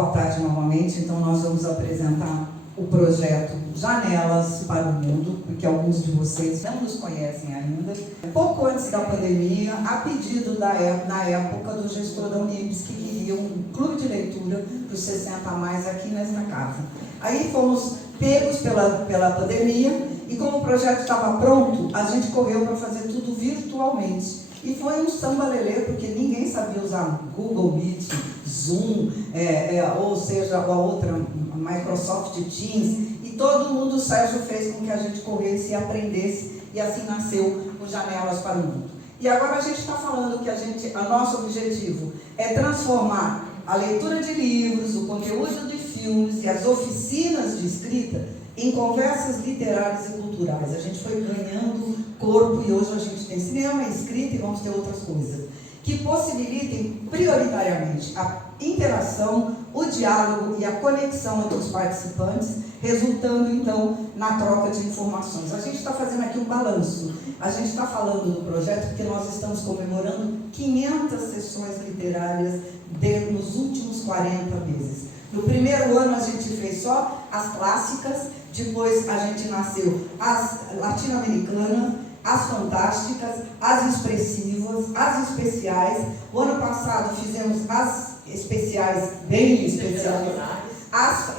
Boa tarde novamente. Então nós vamos apresentar o projeto Janelas para o Mundo, porque alguns de vocês não nos conhecem ainda. Pouco antes da pandemia, a pedido na época do gestor da Unibis, que queria um clube de leitura para os 60 a mais aqui nesta casa. Aí fomos pegos pela pandemia e como o projeto estava pronto, a gente correu para fazer tudo virtualmente. E foi um samba-lelê, porque ninguém sabia usar Google Meet, Zoom, ou seja, a outra, Microsoft Teams, e todo mundo, o Sérgio fez com que a gente corresse e aprendesse, e assim nasceu o Janelas para o Mundo. E agora a gente está falando que o nosso objetivo é transformar a leitura de livros, o conteúdo de filmes e as oficinas de escrita em conversas literárias e culturais. A gente foi ganhando corpo e hoje a gente tem cinema, escrita e vamos ter outras coisas que possibilitem prioritariamente a interação, o diálogo e a conexão entre os participantes, resultando então na troca de informações. A gente está fazendo aqui um balanço. A gente está falando do projeto porque nós estamos comemorando 500 sessões literárias nos últimos 40 meses. No primeiro ano a gente fez só as clássicas, depois a gente nasceu as latino-americanas, as fantásticas, as expressivas, as especiais. O ano passado fizemos as especiais, bem especiais, as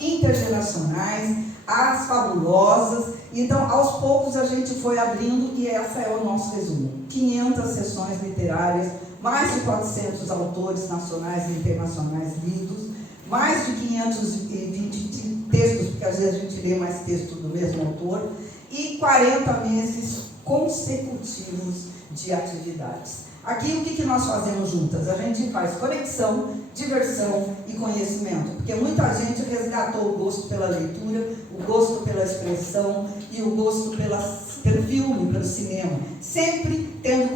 intergeracionais, as fabulosas. Então, aos poucos a gente foi abrindo e esse é o nosso resumo. 500 sessões literárias, mais de 400 autores nacionais e internacionais lidos, mais de 520 textos, porque às vezes a gente lê mais texto do mesmo autor, e 40 meses consecutivos de atividades. Aqui, o que nós fazemos juntas? A gente faz conexão, diversão e conhecimento, porque muita gente resgatou o gosto pela leitura, o gosto pela expressão e o gosto pelo filme, pelo cinema, sempre tendo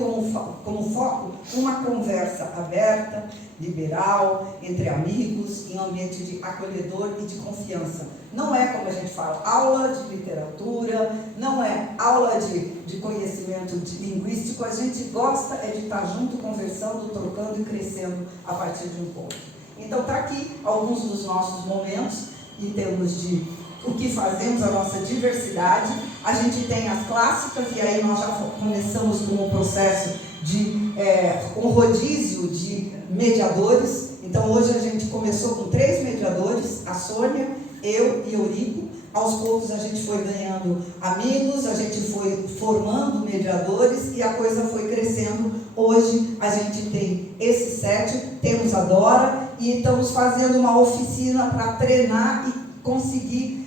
como foco uma conversa aberta, liberal, entre amigos, em um ambiente de acolhedor e de confiança. Não é, como a gente fala, aula de literatura, não é aula de conhecimento linguístico, a gente gosta de estar junto, conversando, trocando e crescendo a partir de um ponto. Então, está aqui alguns dos nossos momentos, em termos de o que fazemos, a nossa diversidade. A gente tem as clássicas, e aí nós já começamos com um processo de um rodízio de mediadores. Então, hoje a gente começou com 3 mediadores, a Sônia, eu e Eurico. Aos poucos a gente foi ganhando amigos, a gente foi formando mediadores e a coisa foi crescendo. Hoje a gente tem esses 7, temos a Dora e estamos fazendo uma oficina para treinar e conseguir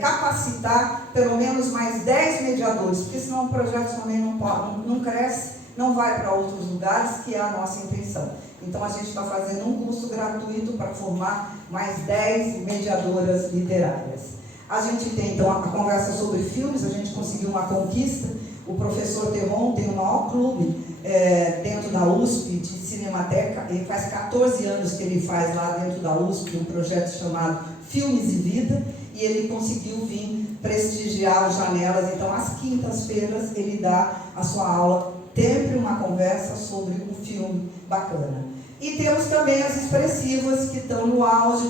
capacitar pelo menos mais 10 mediadores, porque senão o projeto também não cresce, não vai para outros lugares, que é a nossa intenção. Então, a gente está fazendo um curso gratuito para formar mais 10 mediadoras literárias. A gente tem, então, a conversa sobre filmes, a gente conseguiu uma conquista. O professor Terron tem o maior clube dentro da USP de Cinemateca. Ele faz 14 anos que ele faz lá dentro da USP um projeto chamado Filmes e Vida, e ele conseguiu vir prestigiar o Janelas. Então, às quintas-feiras, ele dá a sua aula, sempre uma conversa sobre um filme bacana. E temos também as expressivas, que estão no auge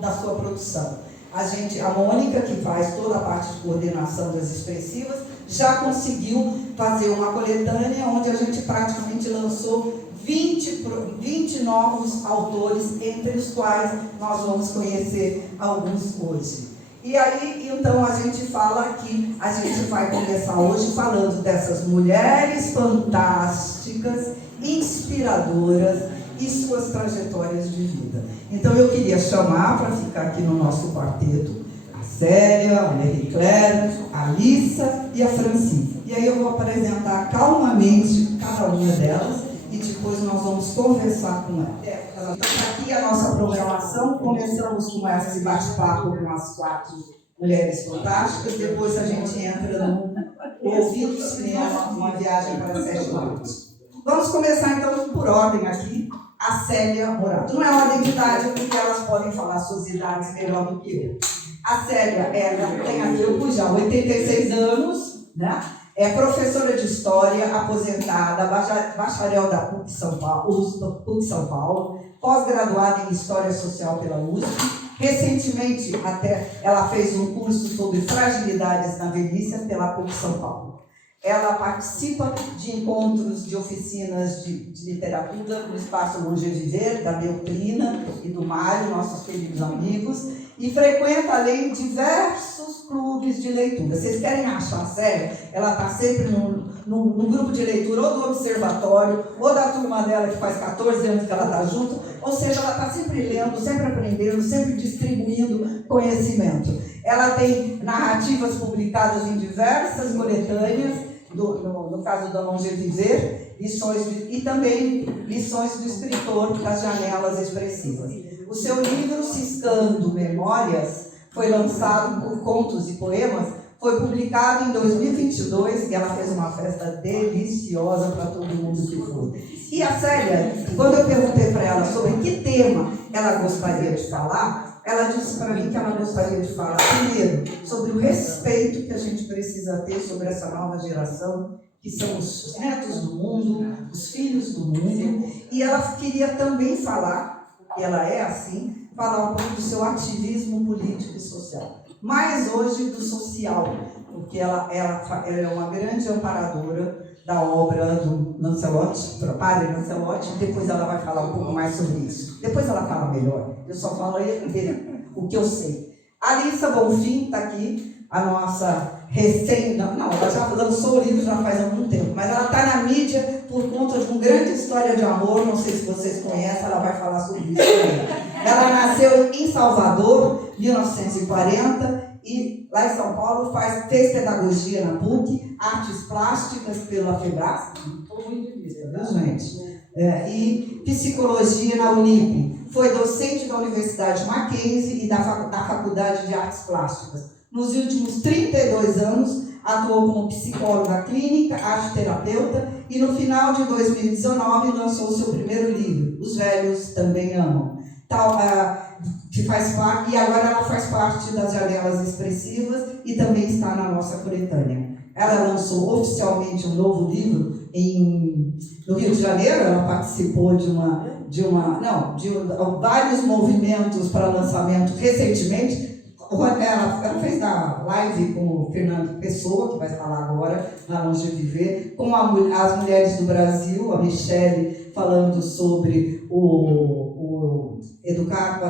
da sua produção. A Mônica, que faz toda a parte de coordenação das expressivas, já conseguiu fazer uma coletânea onde a gente praticamente lançou 20 novos autores, entre os quais nós vamos conhecer alguns hoje. E aí, então, a gente fala que a gente vai começar hoje falando dessas mulheres fantásticas, inspiradoras e suas trajetórias de vida. Então, eu queria chamar para ficar aqui no nosso quarteto a Célia, a Marie Claire, a Alissa e a Francine. E aí eu vou apresentar calmamente cada uma delas e depois nós vamos conversar com ela. Então, aqui a nossa programação. Começamos com esse bate-papo com as 4 mulheres fantásticas, depois a gente entra no Ouvido Cinema, uma viagem para 7 noites. Vamos começar então por ordem aqui, a Célia Morato. Não é ordem de idade, porque elas podem falar suas idades melhor do que eu. A Célia, ela tem aqui já 86 anos, né? É professora de História, aposentada, bacharel da PUC São Paulo, pós-graduada em História Social pela USP. Recentemente, até, ela fez um curso sobre fragilidades na velhice pela PUC São Paulo. Ela participa de encontros, de oficinas de literatura no Espaço Longeviver, da Beltrina e do Mário, nossos queridos amigos, e frequenta, além, diversos clubes de leitura. Vocês querem achar sério? Ela está sempre no grupo de leitura, ou do Observatório, ou da turma dela, que faz 14 anos que ela está junto, ou seja, ela está sempre lendo, sempre aprendendo, sempre distribuindo conhecimento. Ela tem narrativas publicadas em diversas coletâneas, no caso da Longeviver, e também lições do escritor das janelas expressivas. O seu livro, Ciscando Memórias, foi lançado por Contos e Poemas, foi publicado em 2022 e ela fez uma festa deliciosa para todo mundo que foi. E a Célia, quando eu perguntei para ela sobre que tema ela gostaria de falar, ela disse para mim que ela gostaria de falar, primeiro, sobre o respeito que a gente precisa ter sobre essa nova geração, que são os netos do mundo, os filhos do mundo, e ela queria também falar, e ela é assim, falar um pouco do seu ativismo político e social. Mais hoje do social, porque ela é uma grande amparadora da obra do Lancelotti, padre Lancelotti, depois ela vai falar um pouco mais sobre isso. Depois ela fala melhor, eu só falo o que eu sei. A Alissa Bonfim está aqui, a nossa ela já lançou o livro já faz algum tempo, mas ela está na mídia por conta de uma grande história de amor, não sei se vocês conhecem, ela vai falar sobre isso também. Ela nasceu em Salvador, 1940, e lá em São Paulo fez pedagogia na PUC, artes plásticas pela FEBRAS, estou muito vista, viu, gente? E psicologia na Unip. Foi docente da Universidade Mackenzie e da Faculdade de Artes Plásticas. Nos últimos 32 anos, atuou como psicóloga clínica, arteterapeuta e no final de 2019 lançou seu primeiro livro, Os Velhos Também Amam, que faz parte, e agora ela faz parte das Janelas Expressivas e também está na nossa coletânea. Ela lançou oficialmente um novo livro no Rio de Janeiro. Ela participou de vários movimentos para lançamento recentemente. Ela fez a live com o Fernando Pessoa, que vai falar agora, na Longeviver, com as mulheres do Brasil, a Michele, falando sobre o educar,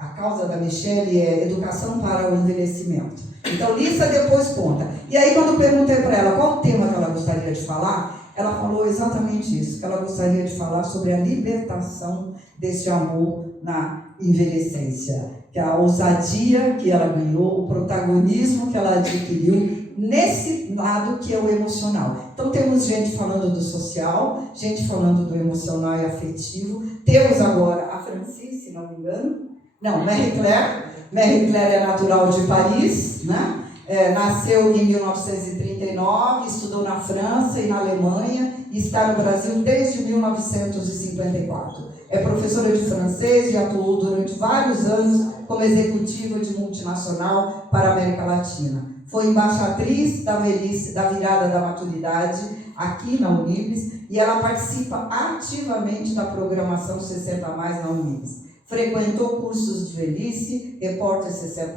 a causa da Michele é educação para o envelhecimento. Então, Lissa depois conta. E aí, quando eu perguntei para ela qual o tema que ela gostaria de falar, ela falou exatamente isso, que ela gostaria de falar sobre a libertação desse amor na envelhecência, que a ousadia que ela ganhou, o protagonismo que ela adquiriu nesse lado que é o emocional. Então temos gente falando do social, gente falando do emocional e afetivo. Temos agora a Franci, se não me engano. Não, Marie Claire. Marie Claire é natural de Paris, né? Nasceu em 1939, estudou na França e na Alemanha e está no Brasil desde 1954. É professora de francês e atuou durante vários anos como executiva de multinacional para a América Latina. Foi embaixatriz da velhice, da virada da maturidade aqui na Unibis e ela participa ativamente da programação 60+, na Unibis. Frequentou cursos de velhice, repórter 60+,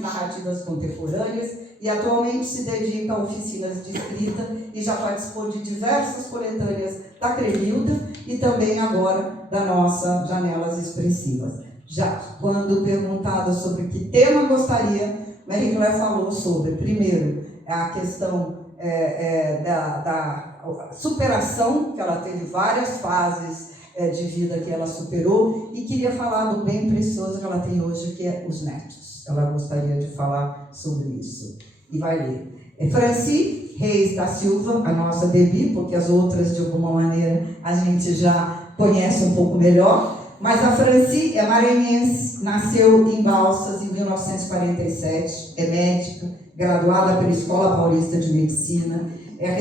narrativas contemporâneas e atualmente se dedica a oficinas de escrita e já participou de diversas coletâneas da Cremilda e também agora da nossa Janelas Expressivas. Já quando perguntada sobre que tema gostaria, Marie Claire falou sobre, primeiro, a questão da superação, que ela teve várias fases de vida que ela superou, e queria falar do bem precioso que ela tem hoje, que é os netos. Ela gostaria de falar sobre isso. E vai ler. Franci Reis da Silva, a nossa Debi, porque as outras, de alguma maneira, a gente já conhece um pouco melhor. Mas a Franci é maranhense, nasceu em Balsas em 1947, é médica, graduada pela Escola Paulista de Medicina, é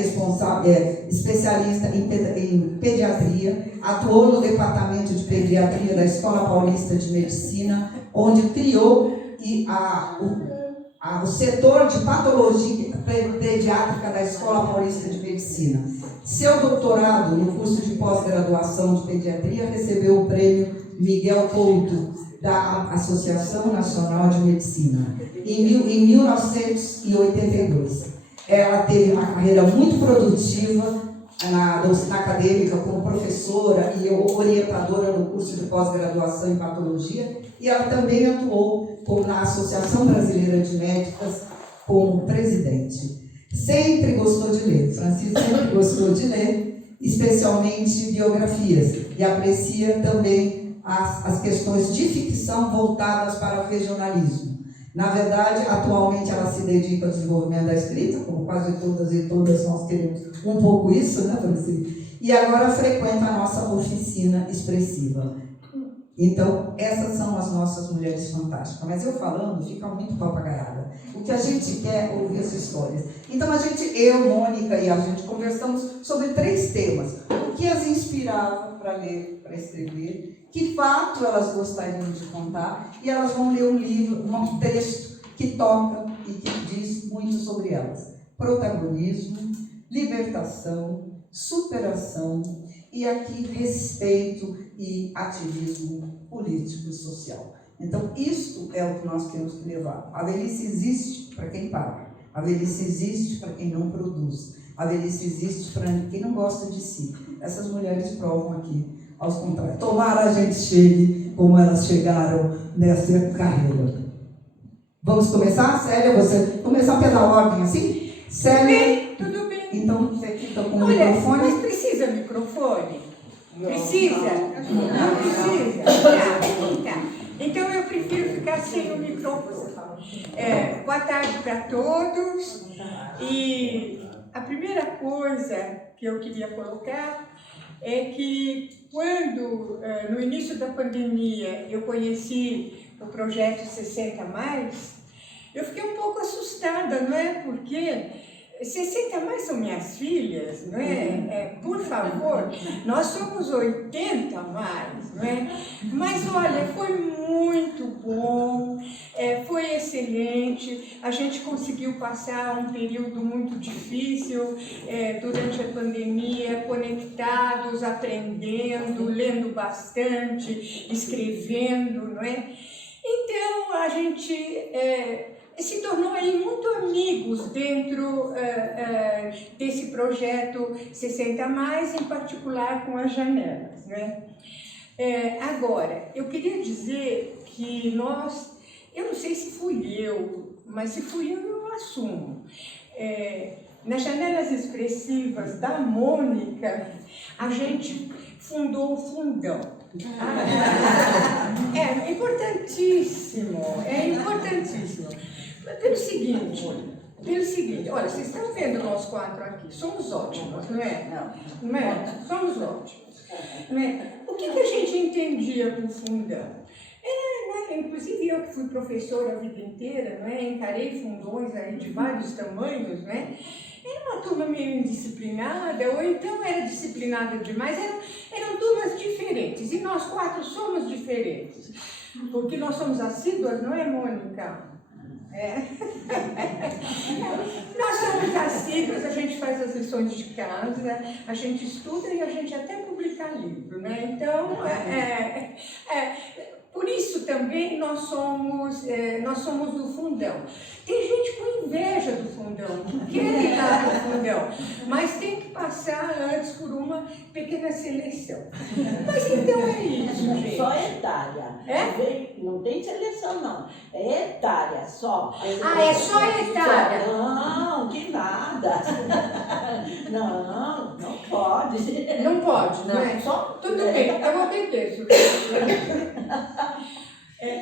especialista em pediatria, atuou no departamento de pediatria da Escola Paulista de Medicina, onde criou o setor de patologia pediátrica da Escola Paulista de Medicina. Seu doutorado no curso de pós-graduação de pediatria recebeu o prêmio Miguel Couto, da Associação Nacional de Medicina, em 1982. Ela teve uma carreira muito produtiva na acadêmica como professora e orientadora no curso de pós-graduação em patologia, e ela também atuou na Associação Brasileira de Médicas como presidente. Sempre gostou de ler, Francisca sempre gostou de ler, especialmente biografias, e aprecia também as questões de ficção voltadas para o regionalismo. Na verdade, atualmente ela se dedica ao desenvolvimento da escrita, como quase todas e todas nós queremos um pouco isso, né, Francisca? E agora frequenta a nossa oficina expressiva. Então, essas são as nossas mulheres fantásticas. Mas eu falando, fica muito papagaiada. O que a gente quer é ouvir as histórias. Então, eu, Mônica e a gente conversamos sobre 3 temas. O que as inspirava para ler, para escrever, que fato elas gostariam de contar, e elas vão ler um livro, um texto que toca e que diz muito sobre elas. Protagonismo, libertação, superação e aqui respeito e ativismo político e social. Então, isto é o que nós temos que levar. A velhice existe para quem paga. A velhice existe para quem não produz. A velhice existe para quem não gosta de si. Essas mulheres provam aqui, aos contrários. Tomara a gente chegue como elas chegaram nessa carreira. Vamos começar? Célia, você começar pela ordem assim? Célia, tudo bem. Então, você fica com o Olha, microfone. mas precisa microfone? Precisa? Não precisa? Tá. Então eu prefiro ficar sem o microfone. Boa tarde para todos. E a primeira coisa que eu queria colocar é que quando, no início da pandemia, eu conheci o projeto 60+, eu fiquei um pouco assustada, não é? Porque 60+ são minhas filhas, não é? Por favor, nós somos 80+, não é? Mas olha, foi muito bom, foi excelente, a gente conseguiu passar um período muito difícil durante a pandemia, conectados, aprendendo, lendo bastante, escrevendo, não é? Então, a gente se tornou aí muito amigos dentro desse projeto 60+, em particular com as janelas, né? Agora, eu queria dizer que eu não sei se fui eu, mas se fui eu assumo. Nas janelas expressivas da Mônica, a gente fundou o Fundão. É importantíssimo, Pelo seguinte, olha, vocês estão vendo nós 4 aqui, somos ótimos, não é? Não é? Somos ótimos. Não é? O que a gente entendia por fundão? Inclusive eu que fui professora a vida inteira, não é? Encarei fundões aí de vários tamanhos, não é? Era uma turma meio indisciplinada, ou então era disciplinada demais, eram turmas diferentes, e nós 4 somos diferentes, porque nós somos assíduas, não é, Mônica? Nós somos assíduos, a gente faz as lições de casa, a gente estuda e a gente até publica livro, né? Então, por isso também nós somos do Fundão. Tem gente com inveja do Fundão, que quer estar no Fundão, mas tem que passar antes por uma pequena seleção. Mas então é isso, gente. Só etária. Não tem seleção, não. É etária, só. É só etária? Não, que nada. Não pode. Não pode, não é? Só tudo bem, eu obedeço.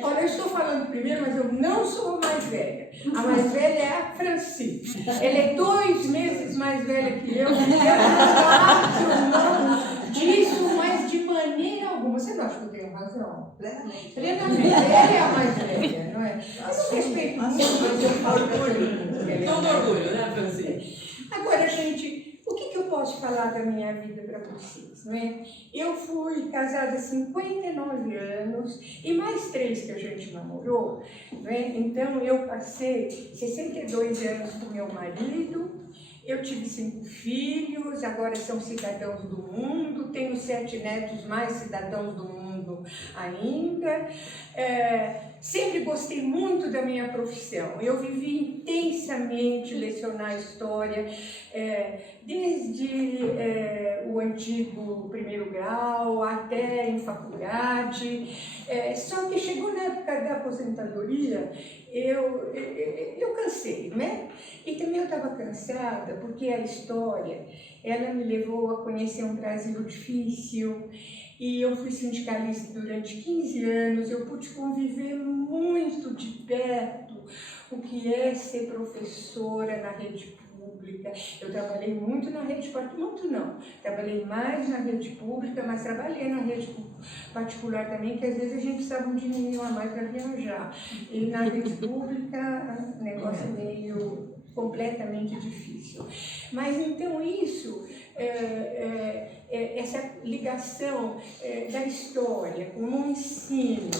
Olha, eu estou falando primeiro, mas eu não sou a mais velha. A mais velha é a Franci. Ela é 2 meses mais velha que eu. Eu não abro mão disso, mas de maneira alguma. Você não acha que eu tenho razão? Plenamente. Ela é a mais velha, não é? Eu não respeito muito, mas eu falo por mim. Todo orgulho, né, Franci? Agora, gente, o que eu posso falar da minha vida para vocês, né? Eu fui casada há 59 anos e mais 3 que a gente namorou, né? Então eu passei 62 anos com meu marido Eu tive 5 filhos, agora são cidadãos do mundo, tenho 7 netos, mais cidadãos do mundo ainda. Sempre gostei muito da minha profissão. Eu vivi intensamente lecionar história, desde o antigo primeiro grau até em faculdade. Só que chegou na época da aposentadoria, eu cansei, né? E também eu estava cansada porque a história, ela me levou a conhecer um Brasil difícil, e eu fui sindicalista durante 15 anos, eu pude conviver muito de perto o que é ser professora na rede pública. Eu trabalhei muito na rede particular, muito não, trabalhei mais na rede pública, mas trabalhei na rede particular também, que às vezes a gente precisava de um dinheirinho a mais para viajar. E na rede pública, o negócio é meio completamente difícil. Mas então isso, essa ligação da história com o ensino,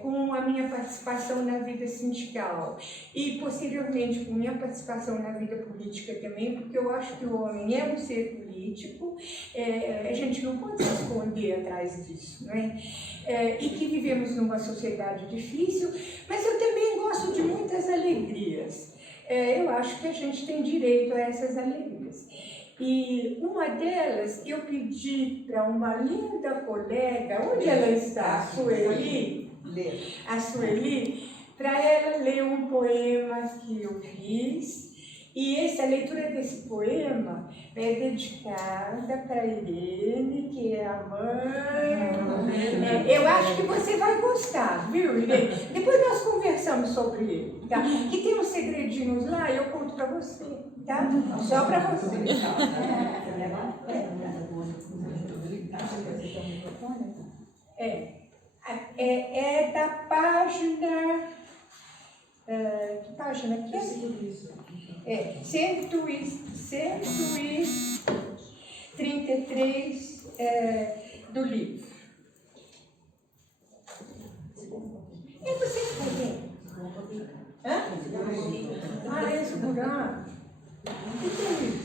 com a minha participação na vida sindical e posteriormente com minha participação na vida política também, porque eu acho que o homem é um ser político, a gente não pode se esconder atrás disso, não é? E que vivemos numa sociedade difícil, mas eu também gosto de muitas alegrias. Eu acho que a gente tem direito a essas alegrias. E uma delas, eu pedi para uma linda colega, onde ela está? A Sueli, para ela ler um poema que eu fiz. E essa leitura desse poema é dedicada para Irene, que é a mãe. Eu acho que você vai gostar, viu, Irene? Depois nós conversamos sobre ele, tá? Que tem uns segredinhos lá, eu conto para você, tá? Só para você. É da página... que página que é? 133 do livro. E você que vai ler? Hã? É segurar. O que é isso?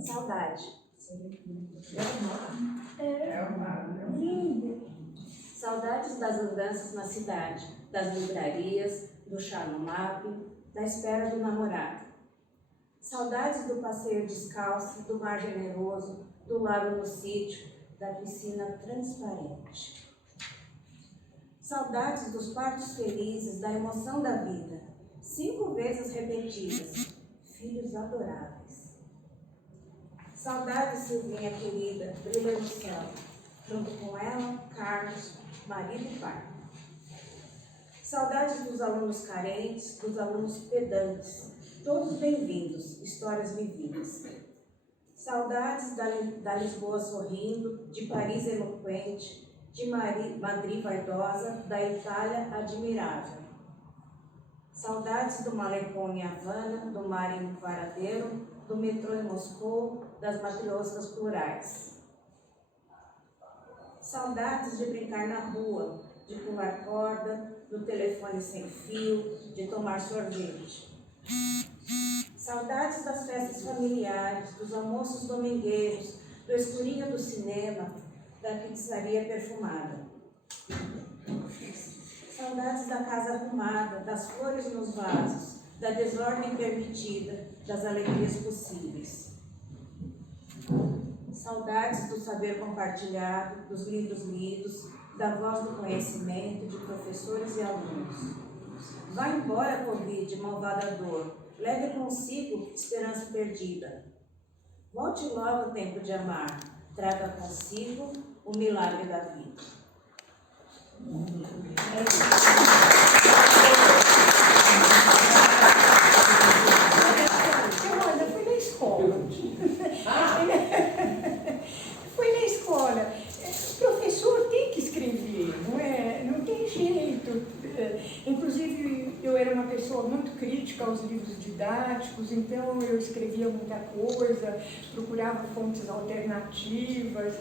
Saudade. Saudades das andanças na cidade, das livrarias, do chá no MAP, da espera do namorado. Saudades do passeio descalço, do mar generoso, do lago no sítio, da piscina transparente. Saudades dos partos felizes, da emoção da vida, 5 vezes repetidas, filhos adoráveis. Saudades, Silvinha querida, brilha no céu, junto com ela, Carlos, marido e pai. Saudades dos alunos carentes, dos alunos pedantes, todos bem-vindos, histórias vividas. Saudades da Lisboa sorrindo, de Paris eloquente, de Madrid vaidosa, da Itália admirável. Saudades do Malecón em Havana, do mar em Varadeiro, do metrô em Moscou, das matrioscas plurais. Saudades de brincar na rua, de pular corda, do telefone sem fio, de tomar sorvete. Saudades das festas familiares, dos almoços domingueiros, do escurinho do cinema, da pizzaria perfumada. Saudades da casa arrumada, das flores nos vasos, da desordem permitida, das alegrias possíveis. Saudades do saber compartilhado, dos livros lidos, da voz do conhecimento, de professores e alunos. Vá embora, Covid, malvada dor, leve consigo esperança perdida. Volte logo ao tempo de amar, traga consigo o milagre da vida. Eu fui na escola. Fui na escola. O professor tem que escrever, não é? os livros didáticos, então eu escrevia muita coisa, procurava fontes alternativas.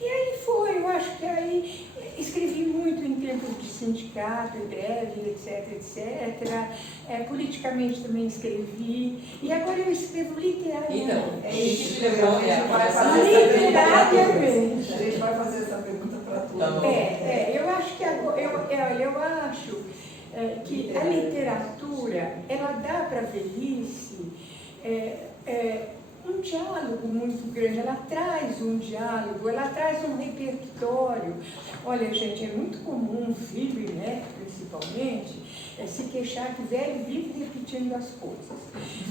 E aí foi, eu acho que aí escrevi muito em tempos de sindicato, greve, etc. Politicamente também escrevi. E agora eu escrevo literariamente. Então, É isso que levou, vai fazer Literariamente. A gente vai fazer essa pergunta para tu. Tá bom. Eu acho que agora, eu acho que a literatura, ela dá para a velhice um diálogo muito grande, ela traz um diálogo, ela traz um repertório. Olha, gente, é muito comum, filho e neto principalmente, se queixar que velho vive repetindo as coisas.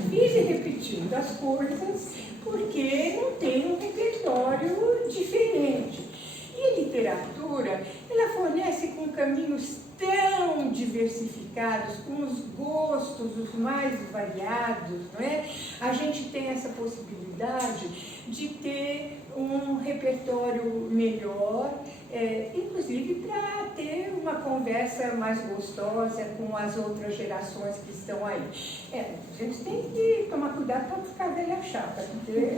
Vive repetindo as coisas porque não tem um repertório diferente. E a literatura, ela fornece com caminhos tão diversificados, com os gostos os mais variados, não é? A gente tem essa possibilidade de ter um repertório melhor, inclusive para ter uma conversa mais gostosa com as outras gerações que estão aí. A gente tem que tomar cuidado para não ficar velha chata, porque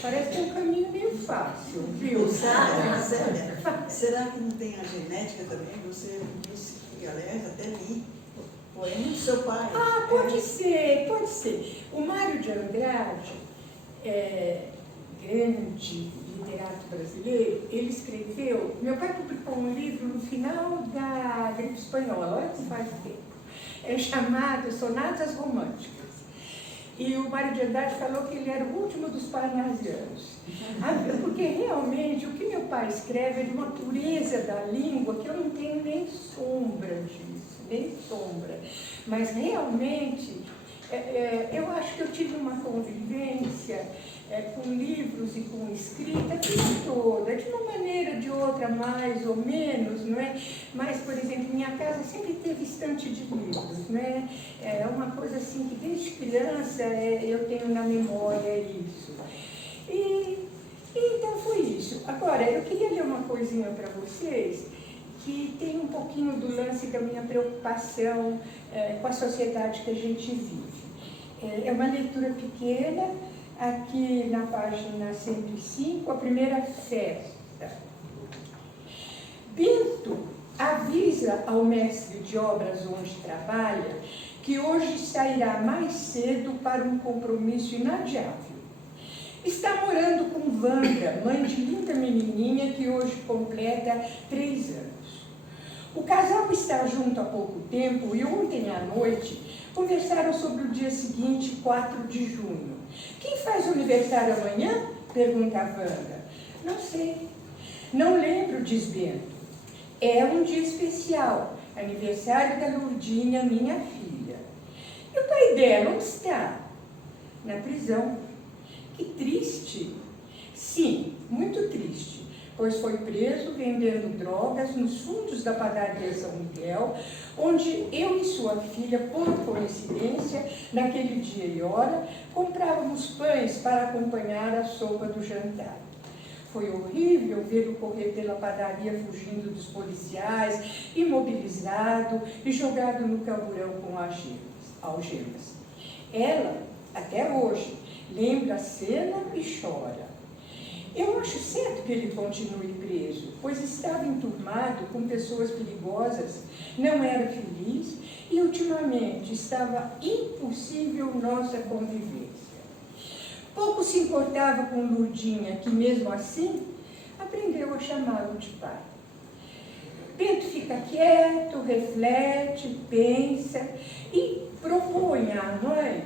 parece que é um caminho meio fácil, viu? Será que não tem a genética também? Você disse que, aliás, até li o poema do seu pai. Ah, pode ser, pode ser. O Mário de Andrade, grande literato brasileiro, ele escreveu... Meu pai publicou um livro no final da gripe espanhola, olha que faz tempo, chamado Sonatas Românticas. E o Mário de Andrade falou que ele era o último dos parnasianos. Porque realmente o que meu pai escreve é de uma pureza da língua que eu não tenho nem sombra disso, nem sombra. Mas realmente, eu acho que eu tive uma convivência com livros e com escrita a vida toda, de uma maneira, de outra, mais ou menos, não é? Mas, por exemplo, minha casa sempre teve estante de livros, né? É uma coisa assim que desde criança eu tenho na memória isso. E então foi isso. Agora, eu queria ler uma coisinha para vocês que tem um pouquinho do lance da minha preocupação com a sociedade que a gente vive. É uma leitura pequena. Aqui na página 105, a primeira festa. Bento avisa ao mestre de obras onde trabalha que hoje sairá mais cedo para um compromisso inadiável. Está morando com Wanda, mãe de linda menininha que hoje completa 3 anos. O casal está junto há pouco tempo e ontem à noite conversaram sobre o dia seguinte, 4 de junho. Quem faz o aniversário amanhã? Pergunta a Wanda. Não sei. Não lembro, diz Bento. É um dia especial, aniversário da Lourdinha, minha filha. E o pai dela, onde está? Na prisão. Que triste. Sim, muito triste, pois foi preso vendendo drogas nos fundos da padaria São Miguel, onde eu e sua filha, por coincidência, naquele dia e hora, comprávamos pães para acompanhar a sopa do jantar. Foi horrível vê-lo correr pela padaria fugindo dos policiais, imobilizado e jogado no camburão com algemas. Ela, até hoje, lembra a cena e chora. Eu acho certo que ele continue preso, pois estava enturmado com pessoas perigosas, não era feliz e, ultimamente, estava impossível nossa convivência. Pouco se importava com Lourdinha, que, mesmo assim, aprendeu a chamá-lo de pai. Bento fica quieto, reflete, pensa e propõe à mãe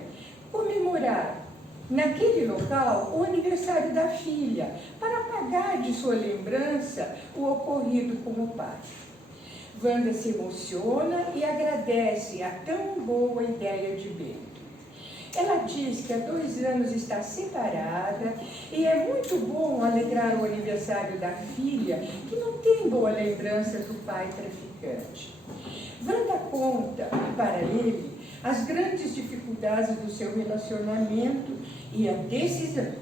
comemorar naquele local o aniversário da filha, para apagar de sua lembrança o ocorrido com o pai. Wanda se emociona e agradece a tão boa ideia de Bento. Ela diz que há 2 anos está separada e é muito bom alegrar o aniversário da filha, que não tem boa lembrança do pai traficante. Wanda conta, para ele, as grandes dificuldades do seu relacionamento e a decisão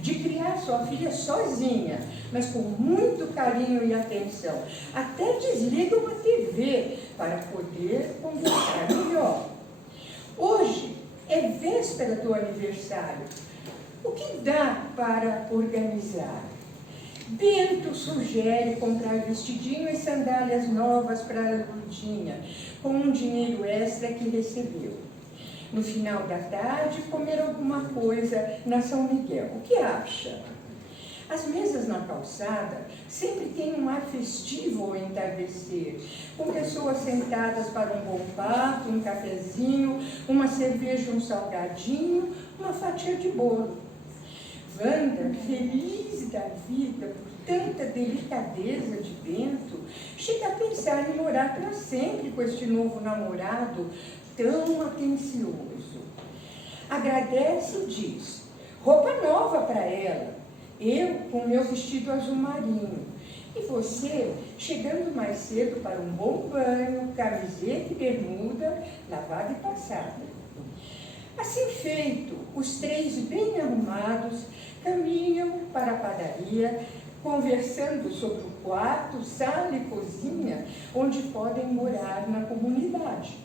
de criar sua filha sozinha, mas com muito carinho e atenção. Até desliga uma TV para poder conversar melhor. Hoje é véspera do aniversário. O que dá para organizar? Bento sugere comprar vestidinho e sandálias novas para a Lourdinha, com um dinheiro extra que recebeu. No final da tarde, comer alguma coisa na São Miguel. O que acha? As mesas na calçada sempre têm um ar festivo ao entardecer, com pessoas sentadas para um bom papo, um cafezinho, uma cerveja, um salgadinho, uma fatia de bolo. Wanda, feliz da vida por tanta delicadeza de Bento, chega a pensar em morar para sempre com este novo namorado tão atencioso. Agradece e diz: roupa nova para ela, eu com meu vestido azul marinho, e você chegando mais cedo para um bom banho, camiseta e bermuda, lavada e passada. Assim feito, os três bem arrumados caminham para a padaria, conversando sobre o quarto, sala e cozinha, onde podem morar na comunidade.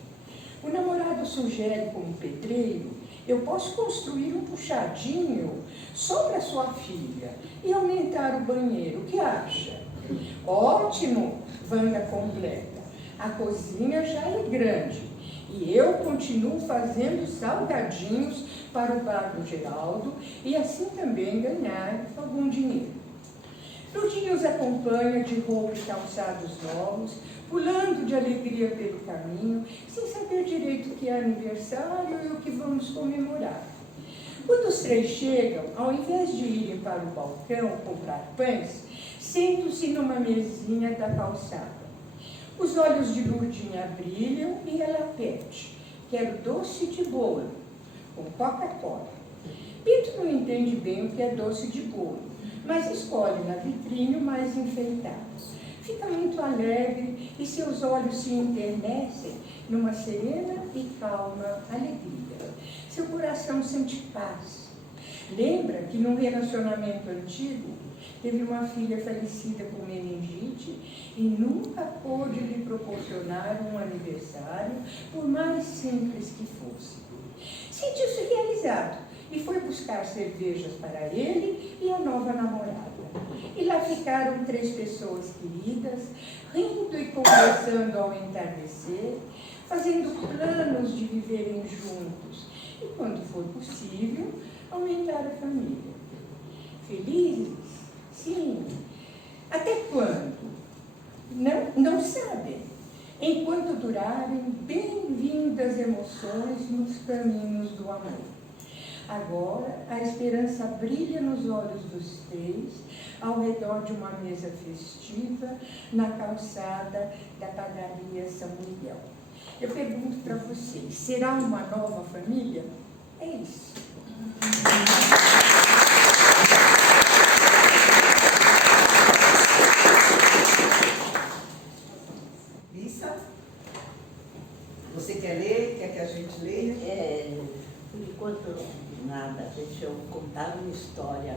O namorado sugere como pedreiro: eu posso construir um puxadinho só para sua filha e aumentar o banheiro. O que acha? Ótimo, Wanda completa. A cozinha já é grande e eu continuo fazendo salgadinhos para o bar do Geraldo e assim também ganhar algum dinheiro. Lourdinha os acompanha de roupa e calçados novos, pulando de alegria pelo caminho, sem saber direito o que é aniversário e o que vamos comemorar. Quando os três chegam, ao invés de irem para o balcão comprar pães, sentam-se numa mesinha da calçada. Os olhos de Lourdinha brilham e ela pede: quero doce de bolo, com Coca-Cola. Bento não entende bem o que é doce de bolo, mas escolhe na vitrine o mais enfeitado. Fica muito alegre e seus olhos se enternecem numa serena e calma alegria. Seu coração sente paz. Lembra que num relacionamento antigo teve uma filha falecida com meningite e nunca pôde lhe proporcionar um aniversário, por mais simples que fosse. Sentiu-se realizado e foi buscar cervejas para ele e a nova namorada. E lá ficaram três pessoas queridas, rindo e conversando ao entardecer, fazendo planos de viverem juntos e, quando for possível, aumentar a família. Felizes? Sim. Até quando? Não sabem. Enquanto durarem bem-vindas emoções nos caminhos do amor. Agora, a esperança brilha nos olhos dos três, ao redor de uma mesa festiva, na calçada da padaria São Miguel. Eu pergunto para vocês, será uma nova família? É isso. Lissa, você quer ler? Quer que a gente leia? Por enquanto, nada. Deixa eu contar uma história.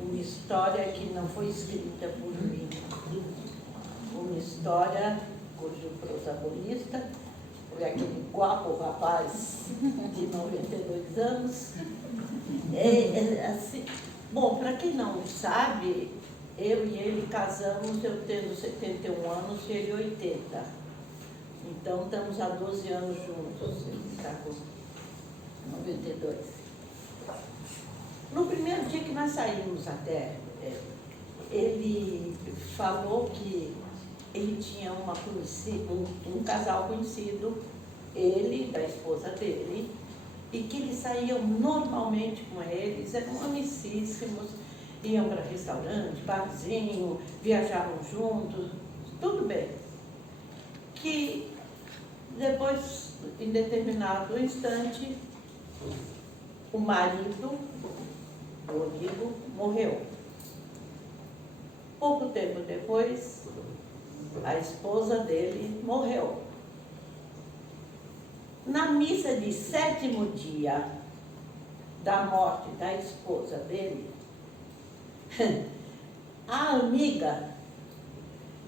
Uma história que não foi escrita por mim. Uma história cujo protagonista foi aquele guapo rapaz de 92 anos. Assim, bom, para quem não sabe, eu e ele casamos, eu tendo 71 anos e ele 80. Então, estamos há 12 anos juntos. Ele está com 92. No primeiro dia que nós saímos até, ele falou que ele tinha um casal conhecido, ele e a esposa dele, e que eles saíam normalmente com eles, eram amicíssimos, iam para restaurante, barzinho, viajavam juntos, tudo bem. Que depois, em determinado instante, o marido do amigo morreu. Pouco tempo depois, a esposa dele morreu. Na missa de 7º dia da morte da esposa dele, a amiga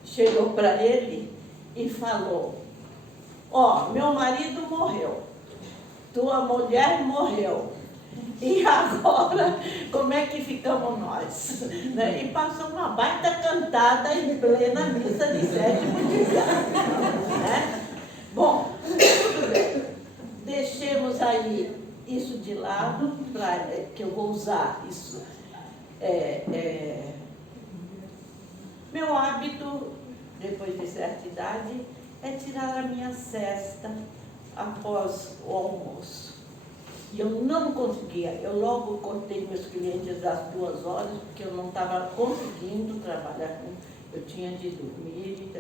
chegou para ele e falou: ó, meu marido morreu, tua mulher morreu. E agora, como é que ficamos nós? Né? E passou uma baita cantada em plena missa de sétimo dia. Né? Bom, tudo bem. Deixemos aí isso de lado, que eu vou usar isso. Meu hábito, depois de certa idade, é tirar a minha siesta após o almoço. E eu não conseguia, eu logo cortei meus clientes às 2 horas, porque eu não estava conseguindo trabalhar, eu tinha de dormir.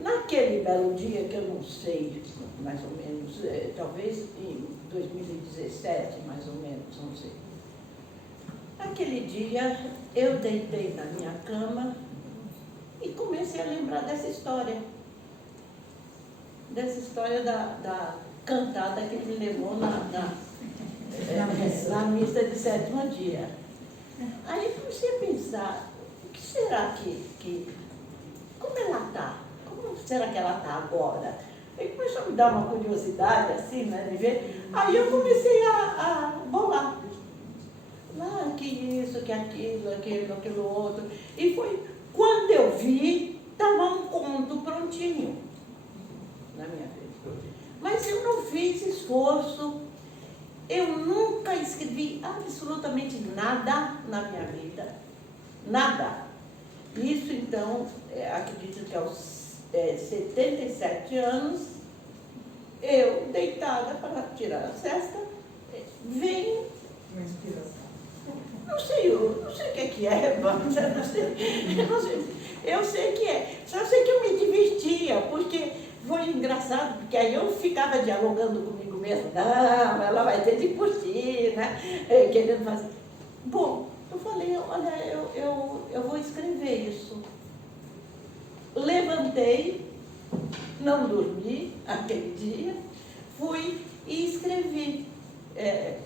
Naquele belo dia, que eu não sei, mais ou menos, talvez em 2017, mais ou menos, não sei. Naquele dia, eu deitei na minha cama e comecei a lembrar dessa história. Dessa história da cantada que ele levou na missa de sétimo dia. Aí eu comecei a pensar, o que será como ela está? Como será que ela está agora? Aí começou a me dar uma curiosidade, assim, né, de ver. Aí eu comecei a bolar. Que isso, que aquilo outro. E foi quando eu vi, estava um conto prontinho na minha vida. Mas eu não fiz esforço, eu nunca escrevi absolutamente nada na minha vida. Nada. Isso, então, acredito que aos 77 anos, eu, deitada para tirar a siesta, venho. Uma inspiração. Não sei o que é, mas eu sei que é. Só sei que eu me divertia, porque foi engraçado, porque aí eu ficava dialogando comigo mesma. Não, ela vai ter de curtir, né? Querendo fazer. Bom, eu falei, olha, eu vou escrever isso. Levantei, não dormi aquele dia, fui e escrevi. Quer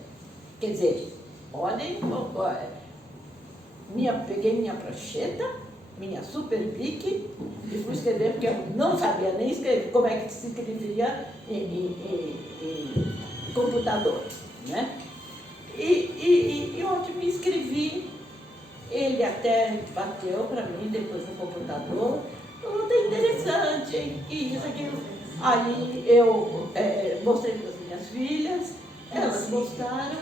dizer, olhem, peguei minha prancheta, minha super bic, e fui escrever, porque eu não sabia nem escrever, como é que se escrevia em computador, né? E ótimo, escrevi, ele até bateu para mim depois no computador, tudo interessante, hein? Isso, aquilo. Aí eu mostrei para as minhas filhas, elas gostaram.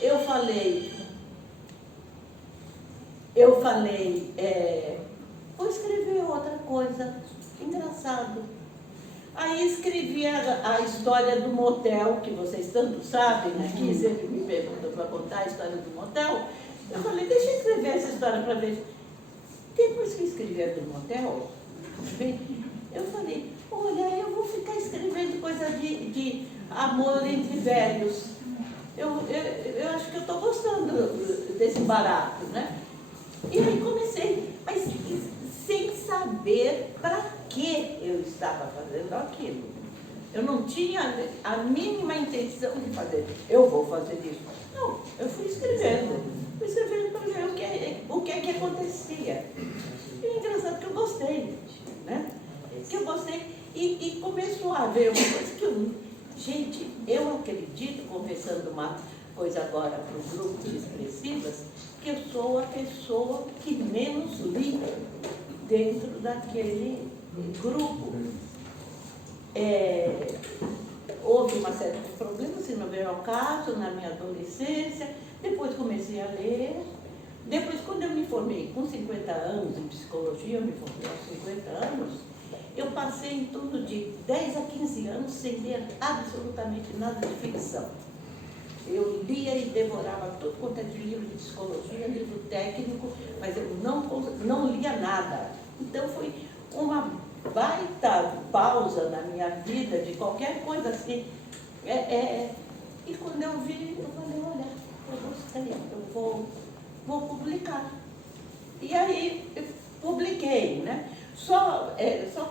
Eu falei, vou escrever outra coisa, engraçado. Aí escrevi a história do motel, que vocês tanto sabem, né? Que sempre me perguntam para contar a história do motel. Eu falei, deixa eu escrever essa história para ver. Depois que escrevi a do motel, eu falei, olha, eu vou ficar escrevendo coisa de amor entre velhos. Eu acho que eu estou gostando desse barato, né? E aí comecei, mas sem saber para que eu estava fazendo aquilo. Eu não tinha a mínima intenção de fazer, eu vou fazer isso. Não, eu fui escrevendo para ver o que é que acontecia. E é engraçado que eu gostei, né? Que eu gostei e começou a haver uma coisa que gente, eu acredito, confessando uma coisa agora para o grupo de expressivas, que eu sou a pessoa que menos li dentro daquele grupo. Houve uma série de problemas, se não veio ao caso, na minha adolescência. Depois comecei a ler. Depois, quando eu me formei com 50 anos em psicologia, eu me formei aos 50 anos, eu passei em torno de 10 a 15 anos sem ler absolutamente nada de ficção. Eu lia e devorava tudo quanto é de livro de psicologia, livro técnico, mas eu não lia nada. Então foi uma baita pausa na minha vida, de qualquer coisa assim. E quando eu vi, eu falei, olha, eu gostei, eu vou publicar. E aí eu publiquei, né? Só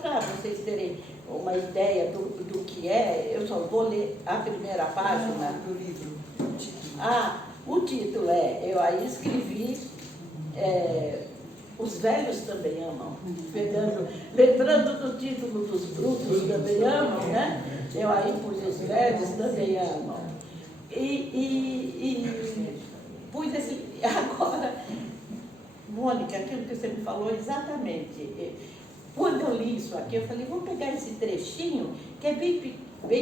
para vocês terem uma ideia do que é, eu só vou ler a primeira página do livro. O título eu aí escrevi Os velhos também amam. Lembrando do título dos brutos, também amam, né? Eu aí pus os velhos também amam. E pus assim, agora, Mônica, aquilo que você me falou exatamente. Quando eu li isso aqui, eu falei, vou pegar esse trechinho, que é bem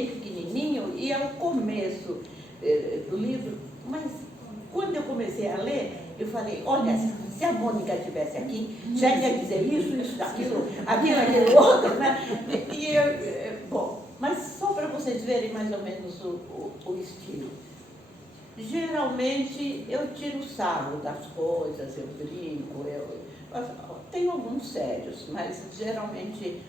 pequenininho, e é o começo do livro, mas quando eu comecei a ler, eu falei, olha, se a Mônica estivesse aqui, já ia dizer isso, aquilo, aquele outro, né? Bom, mas só para vocês verem mais ou menos o estilo. Geralmente eu tiro sarro das coisas, eu brinco, tenho alguns sérios, mas geralmente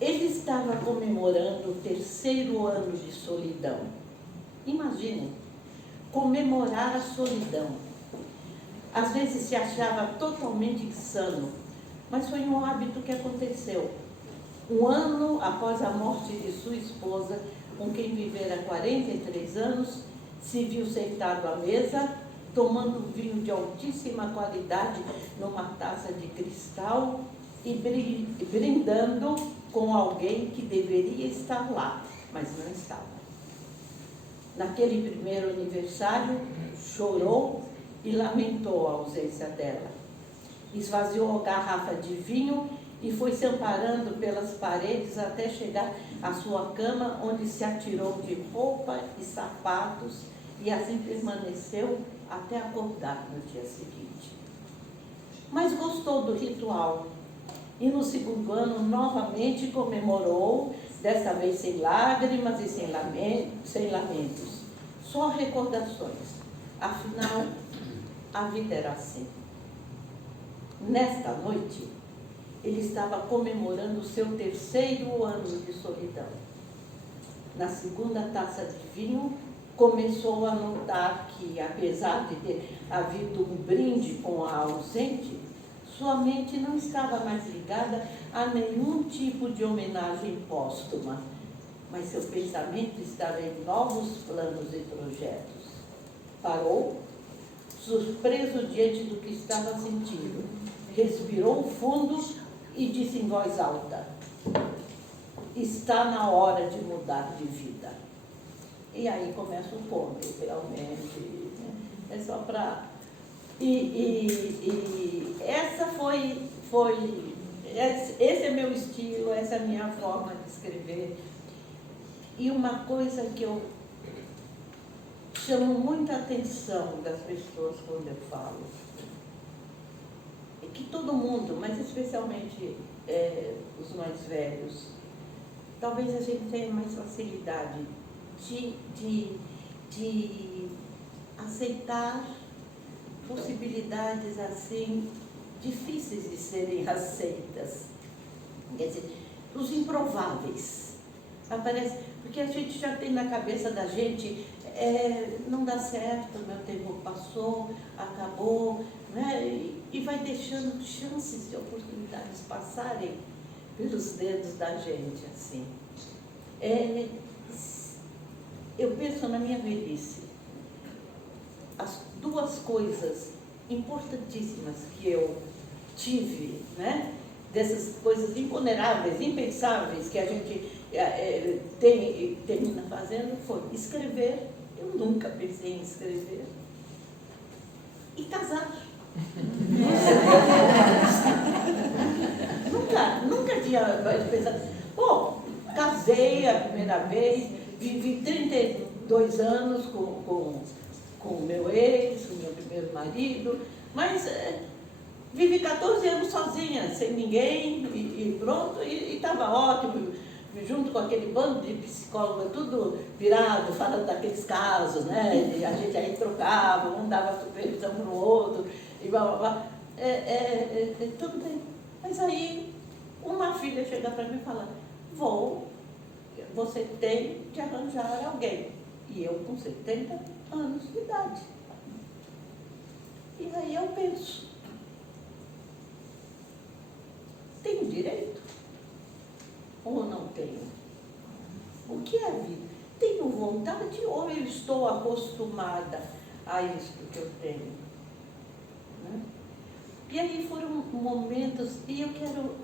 ele estava comemorando o 3º ano de solidão. Imaginem, comemorar a solidão. Às vezes se achava totalmente insano, mas foi um hábito que aconteceu. Um ano após a morte de sua esposa, com quem vivera 43 anos, se viu sentado à mesa, tomando vinho de altíssima qualidade numa taça de cristal e brindando com alguém que deveria estar lá, mas não estava. Naquele primeiro aniversário, chorou e lamentou a ausência dela. Esvaziou a garrafa de vinho e foi se amparando pelas paredes até chegar à sua cama, onde se atirou de roupa e sapatos e assim permaneceu até acordar no dia seguinte. Mas gostou do ritual e no 2º ano novamente comemorou, desta vez sem lágrimas e sem lamentos, só recordações. Afinal, a vida era assim. Nesta noite, ele estava comemorando o seu 3º ano de solidão. Na 2ª taça de vinho, começou a notar que, apesar de ter havido um brinde com a ausente, sua mente não estava mais ligada a nenhum tipo de homenagem póstuma, mas seu pensamento estava em novos planos e projetos. Parou, surpreso diante do que estava sentindo, respirou fundo e disse em voz alta: está na hora de mudar de vida. E aí começa o conto, realmente, né? É só para... E essa esse é meu estilo, essa é a minha forma de escrever. E uma coisa que eu chamo muita atenção das pessoas quando eu falo, é que todo mundo, mas especialmente os mais velhos, talvez a gente tenha mais facilidade de aceitar possibilidades assim difíceis de serem aceitas. Quer dizer, os improváveis. Aparece, porque a gente já tem na cabeça da gente, não dá certo, meu tempo passou, acabou, né? E vai deixando chances de oportunidades passarem pelos dedos da gente, assim. Eu penso na minha velhice. As 2 coisas importantíssimas que eu tive, né? Dessas coisas imponderáveis, impensáveis que a gente termina fazendo, foi escrever. Eu nunca pensei em escrever. E casar. nunca tinha pensado. Bom, casei a primeira vez, vivi 32 anos com o meu ex, o meu primeiro marido, mas vivi 14 anos sozinha, sem ninguém, e pronto, e estava ótimo, junto com aquele bando de psicólogos, tudo virado, falando daqueles casos, né? E a gente aí trocava, um dava supervisão para o outro, e blá blá blá. Tudo bem. Mas aí uma filha chega para mim e fala: você tem que arranjar alguém. E eu com 70 anos de idade. E aí eu penso: tenho direito? Ou não tenho? O que é a vida? Tenho vontade ou eu estou acostumada a isso que eu tenho? Né? E aí foram momentos, e eu quero,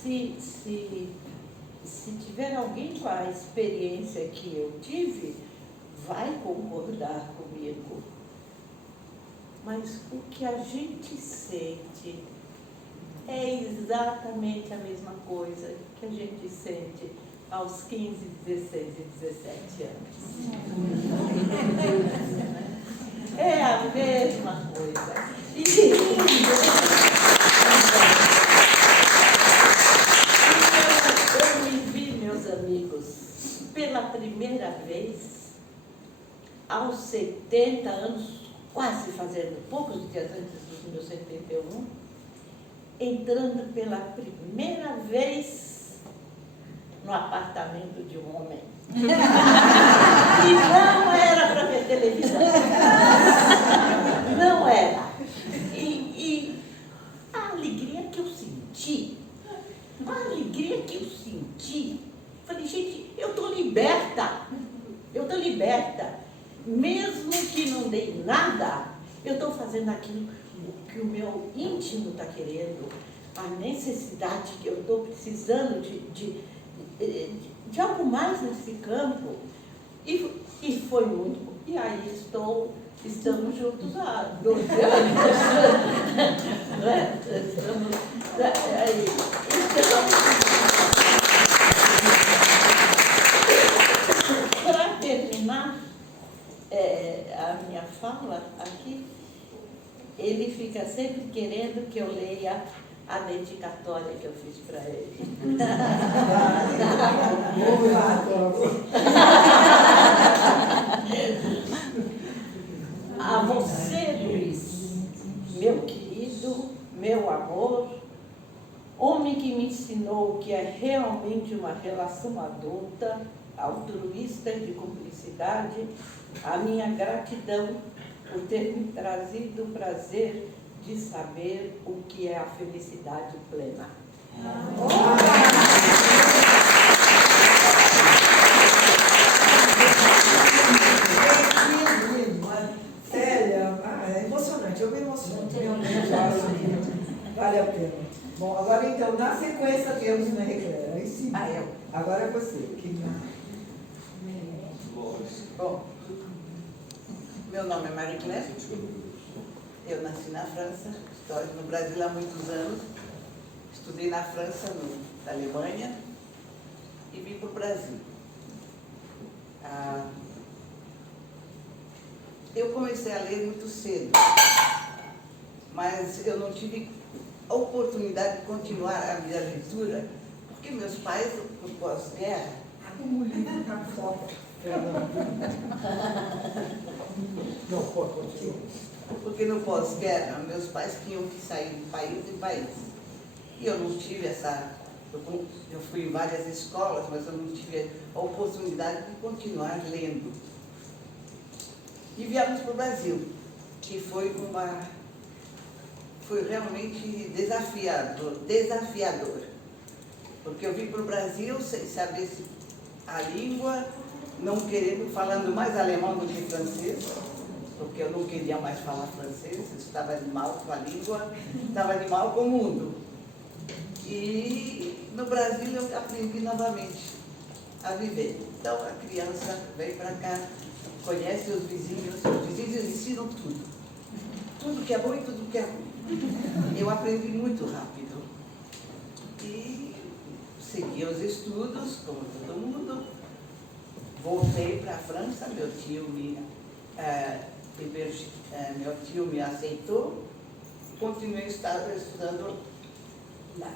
se tiver alguém com a experiência que eu tive, vai concordar comigo. Mas o que a gente sente é exatamente a mesma coisa que a gente sente aos 15, 16 e 17 anos. É a mesma coisa. E eu me vi, meus amigos, pela primeira vez, aos 70 anos, quase fazendo poucos dias antes dos meus 71, entrando pela primeira vez no apartamento de um homem. E não era para ver televisão. Não era. E a alegria que eu senti, falei, gente, eu estou liberta. Mesmo que não dei nada, eu estou fazendo aquilo que o meu íntimo está querendo, a necessidade que eu estou precisando de algo mais nesse campo. E foi muito. E aí estamos juntos há 12 anos. Né? Para terminar a minha fala aqui, ele fica sempre querendo que eu leia a dedicatória que eu fiz para ele. A você, Luiz, meu querido, meu amor, homem que me ensinou o que é realmente uma relação adulta, altruísta e de cumplicidade, a minha gratidão por ter me trazido o prazer de saber o que é a felicidade plena. Célia, é emocionante, eu me emociono. Vale a pena. Bom, agora então, na sequência temos uma Reclera. Aí sim. Agora é você. Bom, meu nome é Marie Claire. Eu nasci na França, estou no Brasil há muitos anos. Estudei na França, na Alemanha, e vim para o Brasil. Eu comecei a ler muito cedo, mas eu não tive a oportunidade de continuar a minha leitura, porque meus pais, no pós-guerra... O livro está forte. Não, pode continuar. Porque no pós-guerra, meus pais tinham que sair de país em país. E eu não tive essa... Eu fui em várias escolas, mas eu não tive a oportunidade de continuar lendo. E viemos para o Brasil, que foi realmente desafiador. Porque eu vim para o Brasil sem saber a língua, não querendo, falando mais alemão do que francês, porque eu não queria mais falar francês, eu estava de mal com a língua, estava de mal com o mundo. E no Brasil eu aprendi novamente a viver. Então a criança vem para cá, conhece os vizinhos ensinam tudo. Tudo que é bom e tudo que é ruim. Eu aprendi muito rápido. E segui os estudos, como todo mundo. Voltei para a França, meu tio me aceitou e continuei estudando lá.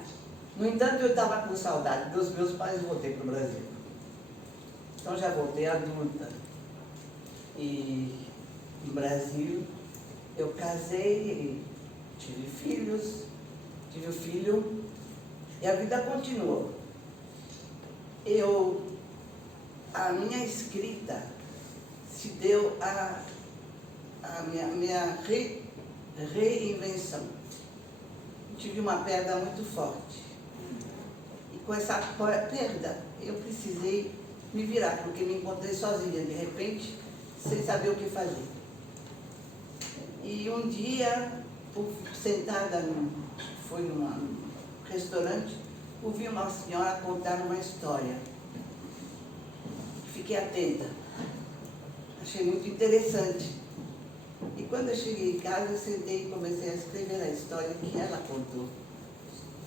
No entanto, eu estava com saudade dos meus pais e voltei para o Brasil. Então já voltei adulta. E no Brasil eu casei, tive filhos, tive um filho e a vida continuou. A minha escrita se deu a minha reinvenção. Tive uma perda muito forte. E com essa perda, eu precisei me virar, porque me encontrei sozinha, de repente, sem saber o que fazer. E um dia, sentada, foi num restaurante, ouvi uma senhora contar uma história. Fiquei atenta. Achei muito interessante. E quando eu cheguei em casa, eu sentei e comecei a escrever a história que ela contou.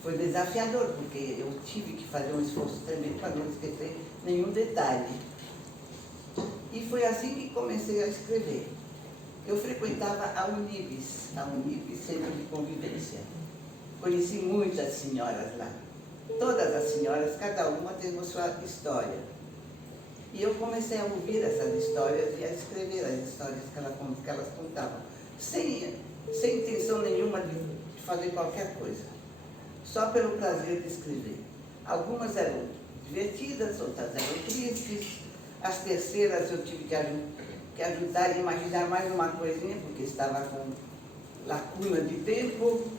Foi desafiador, porque eu tive que fazer um esforço tremendo para não esquecer nenhum detalhe. E foi assim que comecei a escrever. Eu frequentava a Unibis, Centro de Convivência. Conheci muitas senhoras lá. Todas as senhoras, cada uma tem a sua história. E eu comecei a ouvir essas histórias e a escrever as histórias que elas contavam, sem intenção nenhuma de fazer qualquer coisa, só pelo prazer de escrever. Algumas eram divertidas, outras eram tristes, as terceiras eu tive que ajudar a imaginar mais uma coisinha, porque estava com lacuna de tempo.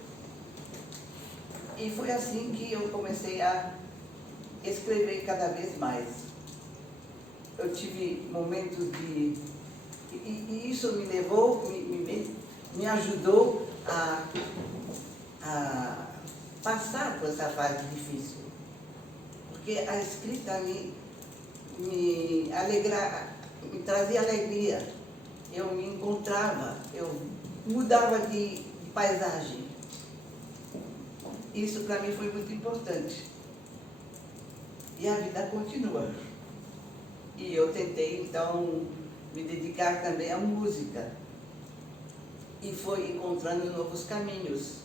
E foi assim que eu comecei a escrever cada vez mais. Eu tive momentos de... E isso me levou, me ajudou a passar por essa fase difícil. Porque a escrita me trazia alegria. Eu me encontrava, eu mudava de paisagem. Isso para mim foi muito importante. E a vida continua. E eu tentei, então, me dedicar também à música. E foi encontrando novos caminhos.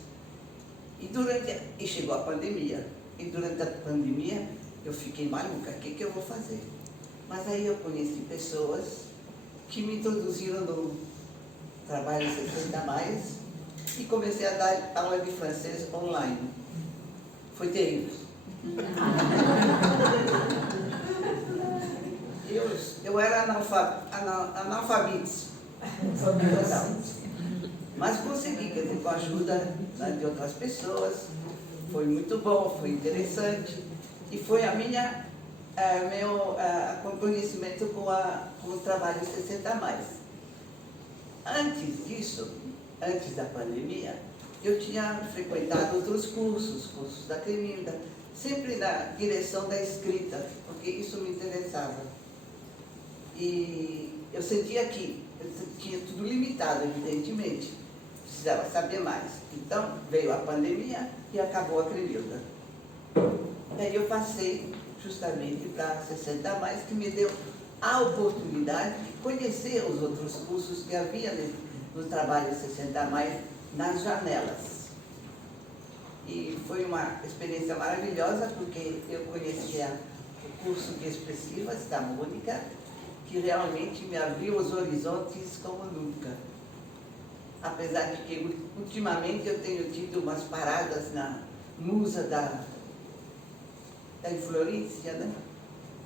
E chegou a pandemia. E durante a pandemia, eu fiquei maluca. O que eu vou fazer? Mas aí eu conheci pessoas que me introduziram no trabalho 60+, e comecei a dar aula de francês online. Foi terrível. Eu era analfabeto. Mas consegui, quer dizer, com a ajuda de outras pessoas. Foi muito bom, foi interessante. E foi meu conhecimento com o trabalho 60+. Antes disso, antes da pandemia, eu tinha frequentado outros cursos da Cremilda, sempre na direção da escrita, porque isso me interessava. E eu sentia que eu tinha tudo limitado, evidentemente, precisava saber mais. Então, veio a pandemia e acabou a Cremilda. Daí eu passei justamente para 60+, que me deu a oportunidade de conhecer os outros cursos que havia no trabalho 60+, nas janelas. E foi uma experiência maravilhosa, porque eu conhecia o curso de expressivas da Mônica, que realmente me abriu os horizontes como nunca. Apesar de que, ultimamente, eu tenho tido umas paradas na musa da influência, né?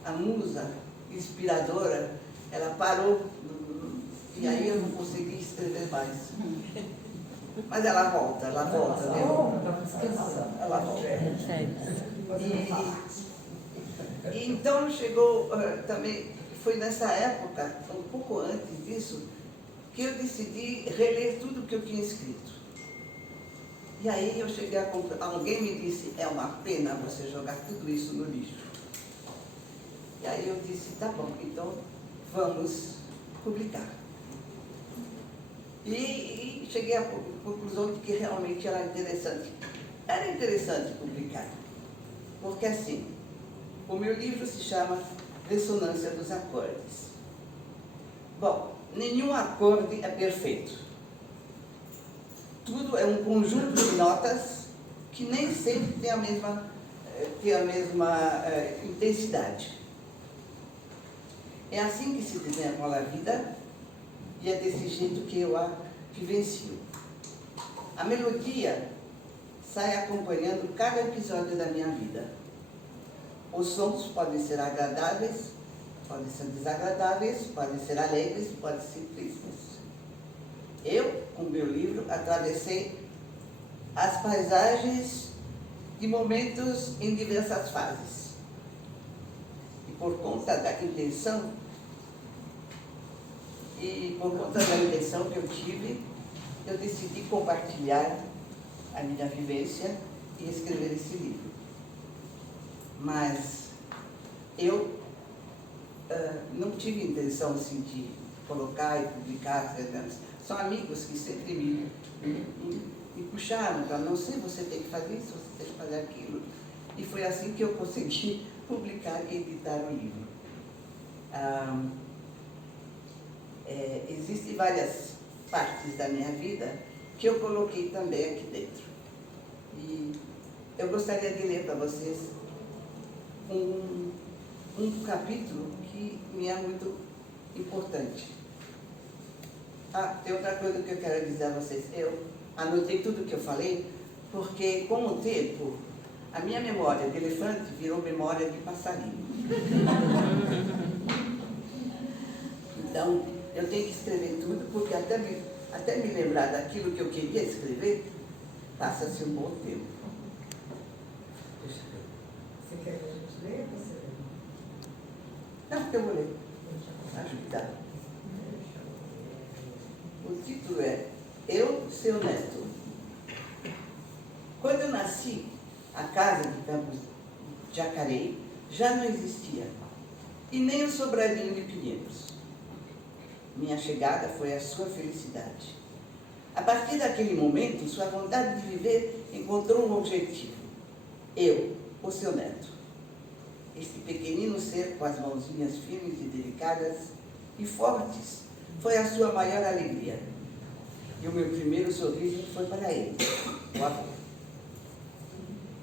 A musa inspiradora, ela parou, e aí eu não consegui escrever mais. Mas ela volta, né? Ela volta. E então chegou também, foi nessa época, um pouco antes disso, que eu decidi reler tudo que eu tinha escrito. E aí eu cheguei a concluir, alguém me disse, é uma pena você jogar tudo isso no lixo. E aí eu disse, tá bom, então vamos publicar. E cheguei à conclusão de que realmente era interessante. Era interessante publicar, porque assim, o meu livro se chama Ressonância dos Acordes. Bom, nenhum acorde é perfeito. Tudo é um conjunto de notas que nem sempre tem a mesma intensidade. É assim que se desenrola a vida e é desse jeito que eu a vivencio. A melodia sai acompanhando cada episódio da minha vida. Os sons podem ser agradáveis, podem ser desagradáveis, podem ser alegres, podem ser tristes. Eu, com o meu livro, atravessei as paisagens de momentos em diversas fases. E por conta da intenção que eu tive, eu decidi compartilhar a minha vivência e escrever esse livro. Mas eu não tive intenção assim, de colocar e publicar. São amigos que sempre me puxaram para não sei, você tem que fazer isso, você tem que fazer aquilo. E foi assim que eu consegui publicar e editar o livro. Existem várias partes da minha vida que eu coloquei também aqui dentro. E eu gostaria de ler para vocês um capítulo que me é muito importante. Tem outra coisa que eu quero dizer a vocês. Eu anotei tudo que eu falei, porque com o tempo, a minha memória de elefante virou memória de passarinho. Então, eu tenho que escrever tudo, porque até me lembrar daquilo que eu queria escrever, passa-se um bom tempo. Você quer que a gente leia ou você lê? Não, eu vou ler. Ajudar. O título é Eu, Seu Neto. Quando eu nasci, a casa de Campos de Jacareí já não existia, e nem o sobradinho de Pinheiros. Minha chegada foi a sua felicidade. A partir daquele momento, sua vontade de viver encontrou um objetivo. Eu, o seu neto. Este pequenino ser com as mãozinhas firmes e delicadas e fortes foi a sua maior alegria. E o meu primeiro sorriso foi para ele, o avô.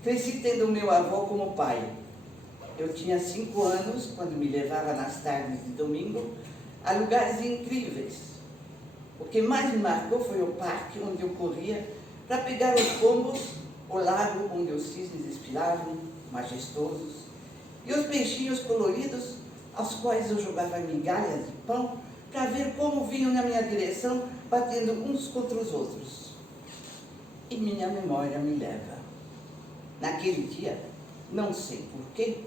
Cresci tendo o meu avô como pai. Eu tinha 5 anos quando me levava nas tardes de domingo a lugares incríveis. O que mais me marcou foi o parque onde eu corria para pegar os pombos, o lago onde os cisnes espiravam, majestosos, e os peixinhos coloridos aos quais eu jogava migalhas de pão para ver como vinham na minha direção, batendo uns contra os outros. E minha memória me leva. Naquele dia, não sei porquê,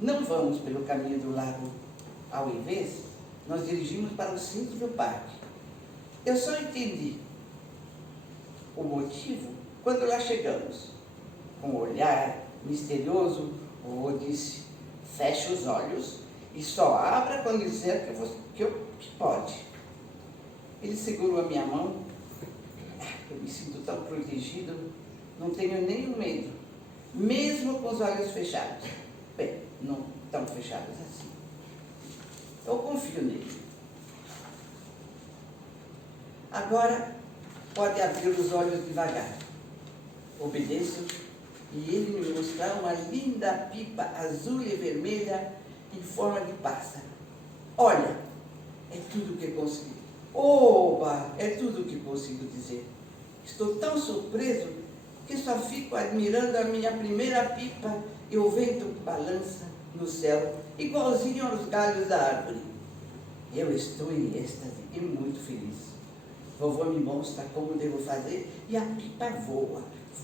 não vamos pelo caminho do lago. Ao invés, nós dirigimos para o centro do parque. Eu só entendi o motivo quando lá chegamos. Com um olhar misterioso, o avô disse: feche os olhos e só abra quando disser que pode. Ele segurou a minha mão. Eu me sinto tão protegido, não tenho nenhum medo, mesmo com os olhos fechados. Bem, não tão fechados assim. Eu confio nele. Agora pode abrir os olhos devagar. Obedeço e ele me mostrou uma linda pipa azul e vermelha em forma de pássaro. Olha, é tudo que consegui. Oba, é tudo que consigo dizer. Estou tão surpreso que só fico admirando a minha primeira pipa e o vento balança no céu, igualzinho aos galhos da árvore. Eu estou em êxtase e muito feliz. Vovô me mostra como devo fazer e a pipa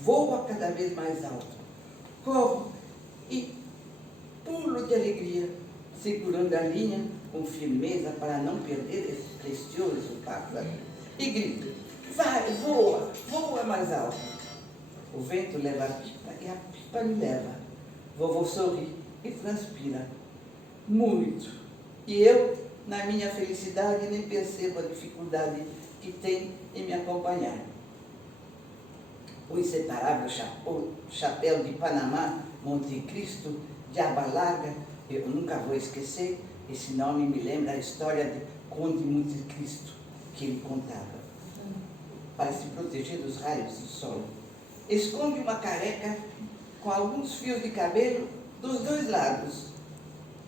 voa cada vez mais alto. Corro e pulo de alegria, segurando a linha com firmeza para não perder esse precioso pássaro. E grito: vai, voa mais alto. O vento leva a pipa e a pipa me leva. Vovô sorri e transpira muito. E eu, na minha felicidade, nem percebo a dificuldade que tem em me acompanhar. O inseparável chapéu de Panamá, Monte Cristo, de aba larga, eu nunca vou esquecer. Esse nome me lembra a história de Conde Monte Cristo, que ele contava. Para se proteger dos raios do sol, esconde uma careca com alguns fios de cabelo dos dois lados.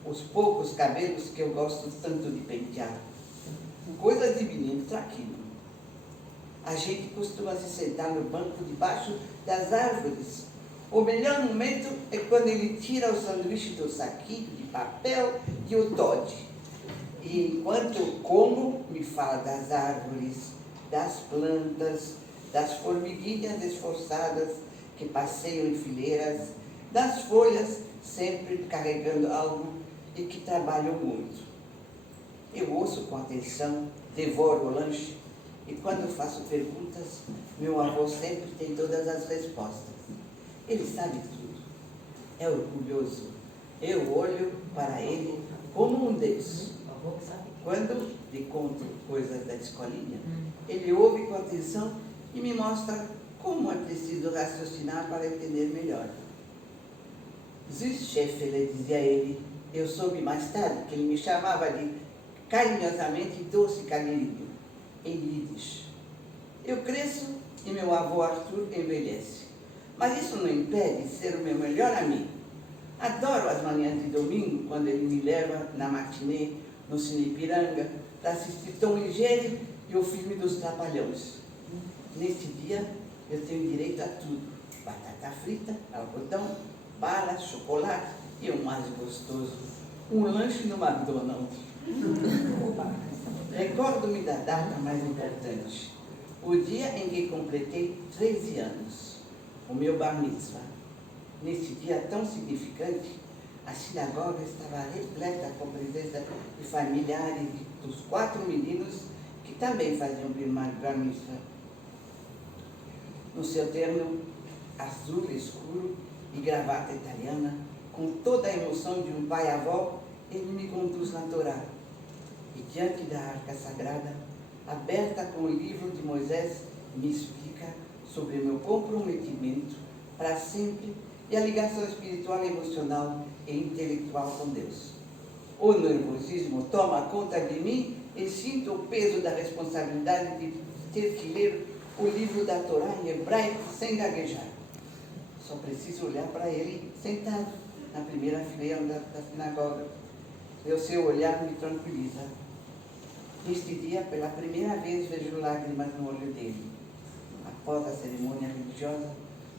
Os poucos cabelos que eu gosto tanto de pentear. Coisa de menino traquino. A gente costuma se sentar no banco debaixo das árvores. O melhor momento é quando ele tira o sanduíche do saquinho de papel e o Todd. E enquanto eu como, me fala das árvores, das plantas, das formiguinhas esforçadas que passeiam em fileiras, das folhas sempre carregando algo e que trabalham muito. Eu ouço com atenção, devoro o lanche E quando faço perguntas, meu avô sempre tem todas as respostas. Ele sabe tudo. É orgulhoso. Eu olho para ele como um Deus. Quando lhe conto coisas da escolinha, ele ouve com atenção e me mostra como é preciso raciocinar para entender melhor. Süßschäffele, dizia ele. Eu soube mais tarde que ele me chamava de carinhosamente doce carinho, em Yiddish. Eu cresço e meu avô Arthur envelhece. Mas isso não impede de ser o meu melhor amigo. Adoro as manhãs de domingo, quando ele me leva na matinê, no Cine Ipiranga, para assistir Tom e Jerry e o filme dos Trapalhões. Neste dia, eu tenho direito a tudo. Batata frita, algodão, balas, chocolate e o mais gostoso, um lanche no McDonald's. Recordo-me da data mais importante, o dia em que completei 13 anos, o meu bar mitzvah. Nesse dia tão significante, a sinagoga estava repleta com a presença de familiares dos 4 meninos que também faziam bar mitzvah. No seu terno azul escuro e gravata italiana, com toda a emoção de um pai-avó, ele me conduz na Torá. E diante da arca sagrada, aberta com o livro de Moisés, me explica sobre o meu comprometimento para sempre e a ligação espiritual, emocional e intelectual com Deus. O nervosismo toma conta de mim e sinto o peso da responsabilidade de ter que ler o livro da Torá em hebraico sem gaguejar. Só preciso olhar para ele sentado na primeira fileira da sinagoga. O seu olhar me tranquiliza. Neste dia, pela primeira vez, vejo lágrimas no olho dele. Após a cerimônia religiosa,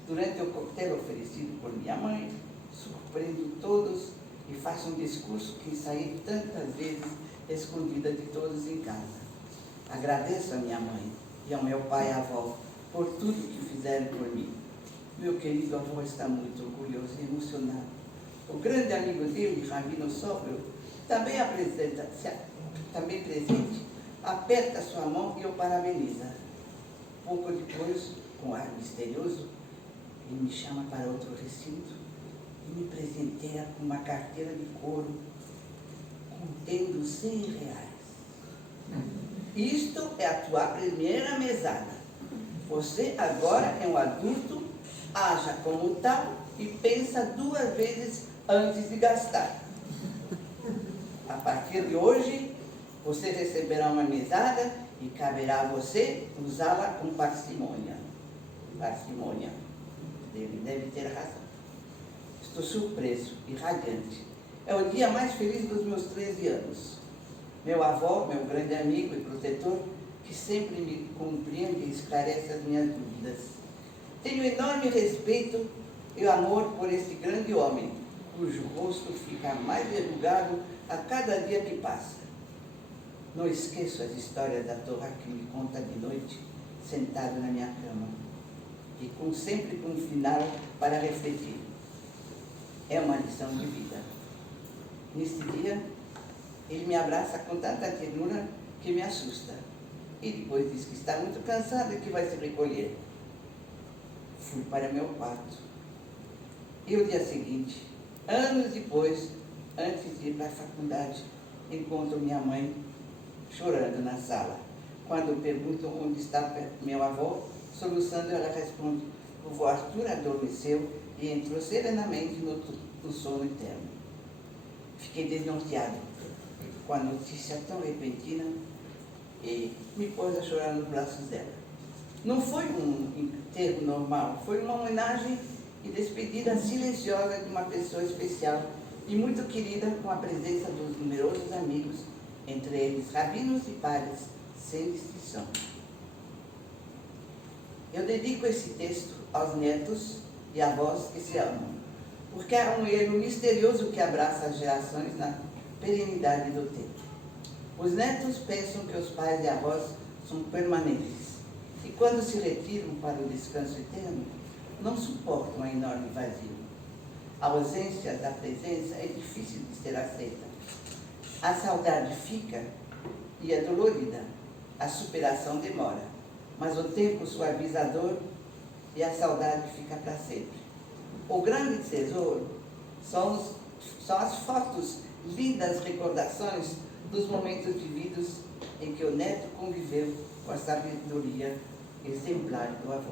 durante o coquetel oferecido por minha mãe, surpreendo todos e faço um discurso que ensaiei tantas vezes, escondida de todos em casa. Agradeço a minha mãe e ao meu pai e avó por tudo que fizeram por mim. Meu querido avô está muito orgulhoso e emocionado. O grande amigo dele, Rabino Sobro, também presente, aperta sua mão e o parabeniza. Pouco depois, com ar misterioso, ele me chama para outro recinto e me presenteia com uma carteira de couro contendo R$100. Isto é a tua primeira mesada. Você agora é um adulto, haja como tal e pensa 2 vezes antes de gastar. A partir de hoje, você receberá uma mesada e caberá a você usá-la com parcimônia. Parcimônia. Ele deve ter razão. Estou surpreso e radiante. É o dia mais feliz dos meus 13 anos. Meu avô, meu grande amigo e protetor, que sempre me compreende e esclarece as minhas dúvidas. Tenho enorme respeito e amor por este grande homem, cujo rosto fica mais enrugado a cada dia que passa. Não esqueço as histórias da Torá que me conta de noite, sentado na minha cama, e sempre com um final para refletir. É uma lição de vida. Neste dia, ele me abraça com tanta ternura que me assusta. E depois diz que está muito cansado e que vai se recolher. Fui para meu quarto. E o dia seguinte, anos depois, antes de ir para a faculdade, encontro minha mãe chorando na sala. Quando pergunto onde está meu avô, soluçando, ela responde: o vô Arthur adormeceu e entrou serenamente no sono eterno. Fiquei desnorteado com a notícia tão repentina e me pôs a chorar nos braços dela. Não foi um enterro normal, foi uma homenagem e despedida silenciosa de uma pessoa especial e muito querida, com a presença dos numerosos amigos, entre eles rabinos e padres, sem distinção. Eu dedico esse texto aos netos e avós que se amam, porque é um erro misterioso que abraça as gerações na perenidade do tempo. Os netos pensam que os pais e avós são permanentes, e quando se retiram para o descanso eterno, não suportam a enorme vazio. A ausência da presença é difícil de ser aceita. A saudade fica e é dolorida, A superação demora, mas o tempo suavizador e a saudade fica para sempre. O grande tesouro são as fotos, lindas recordações dos momentos vividos em que o neto conviveu com a sabedoria exemplar do avô.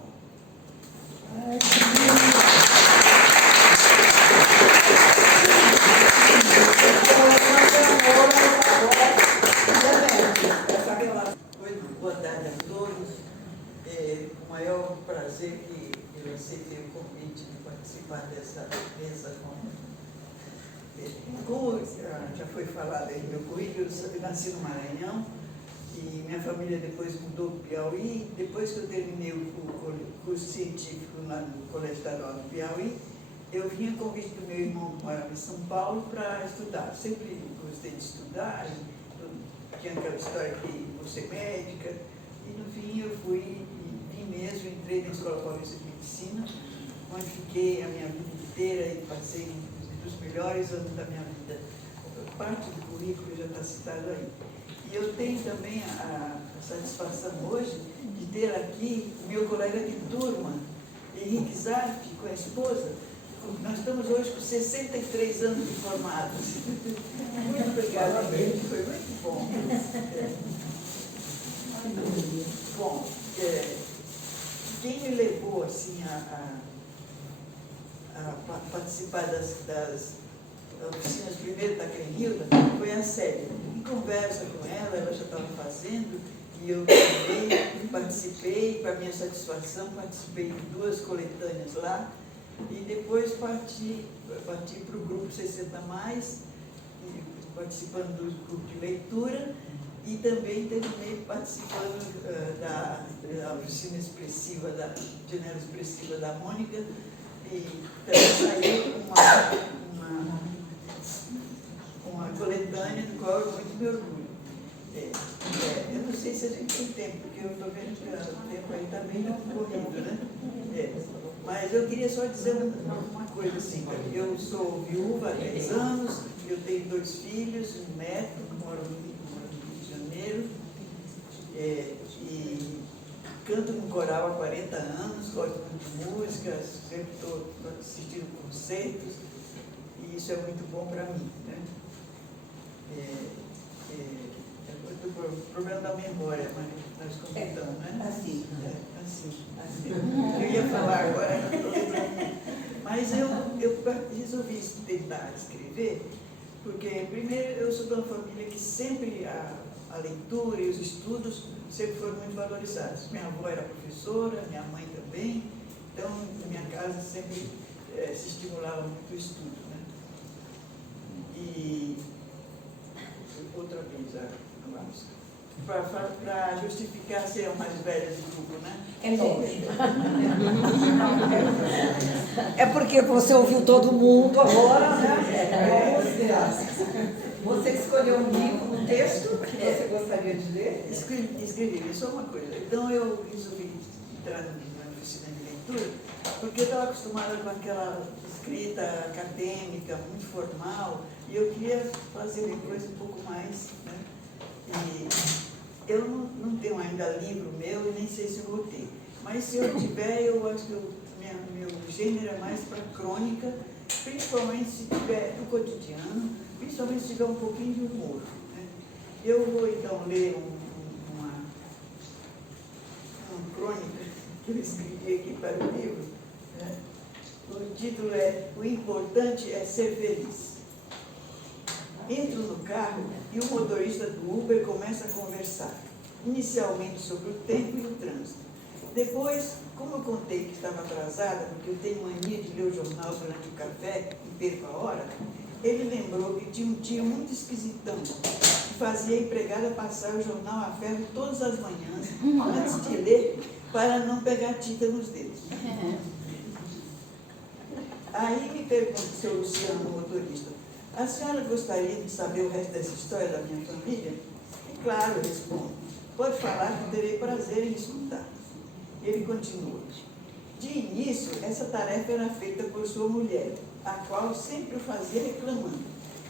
Boa tarde a todos. É com o maior prazer que eu aceitei o convite de participar dessa mesa. Como já foi falado aí no meu currículo, eu nasci no Maranhão e minha família depois mudou para o Piauí. Depois que eu terminei o curso científico lá no Colégio Estadual do Piauí, eu vim a convite do meu irmão que morava em São Paulo para estudar. Sempre gostei de estudar, tinha aquela história que vou ser médica, e no fim eu vim mesmo, entrei na Escola Paulista de Medicina, onde fiquei a minha vida inteira e passei dos melhores anos da minha vida. Parte do currículo já está citado aí. E eu tenho também a satisfação hoje de ter aqui o meu colega de turma, Henrique Zarf, com a esposa. Nós estamos hoje com 63 anos de formados. Muito obrigada, Henrique. Foi muito bom. Bom, quem me levou assim, a participar das oficinas primeiro da Crenilda foi a Célia. Em conversa com ela já estava fazendo, e eu também participei, para minha satisfação, participei de 2 coletâneas lá, e depois parti para o grupo 60+, participando do grupo de leitura, e também terminei participando da oficina expressiva, da janela expressiva da Mônica, e também saiu uma coletânea do qual eu muito me orgulho. Eu não sei se a gente tem tempo, porque eu estou vendo que o tempo aí está meio corrido, né? Mas eu queria só dizer uma coisa assim, eu sou viúva há 10 anos, eu tenho 2 filhos, um neto, que mora no Rio de Janeiro, e canto no coral há 40 anos, gosto muito de música, sempre estou assistindo concertos, e isso é muito bom para mim, né? O problema da memória, mas nós comentamos, né? Assim. Assim. Eu ia falar agora, não estou lembrando. Mas eu resolvi tentar escrever, porque, primeiro, eu sou de uma família que sempre a leitura e os estudos sempre foram muito valorizados. Minha avó era professora, minha mãe também, então, na minha casa sempre se estimulava muito o estudo, né? E outra vez a música. Para justificar ser a mais velha do grupo, né? É lógico. É porque você ouviu todo mundo agora, né? Você escolheu um livro, um texto que você gostaria de ler? Escrevi só uma coisa. Então eu resolvi entrar na oficina de leitura, porque eu estava acostumada com aquela escrita acadêmica, muito formal, e eu queria fazer uma coisa um pouco mais, né? E eu não tenho ainda livro meu e nem sei se eu vou ter. Mas se eu tiver, eu acho que meu gênero é mais para crônica, principalmente se tiver do cotidiano, principalmente se tiver um pouquinho de humor, né? Eu vou então ler uma crônica que eu escrevi aqui para o livro, né? O título é O Importante é Ser Feliz. Entro no carro e o motorista do Uber começa a conversar, inicialmente sobre o tempo e o trânsito. Depois, como eu contei que estava atrasada, porque eu tenho mania de ler o jornal durante o café e perco a hora, ele lembrou que tinha um tio muito esquisitão, que fazia a empregada passar o jornal a ferro todas as manhãs, antes de ler, para não pegar tinta nos dedos. Aí me pergunta o seu Luciano, motorista, a senhora gostaria de saber o resto dessa história da minha família? E claro, respondo. Pode falar que terei prazer em escutar. Ele continua. De início, essa tarefa era feita por sua mulher, a qual sempre o fazia reclamando.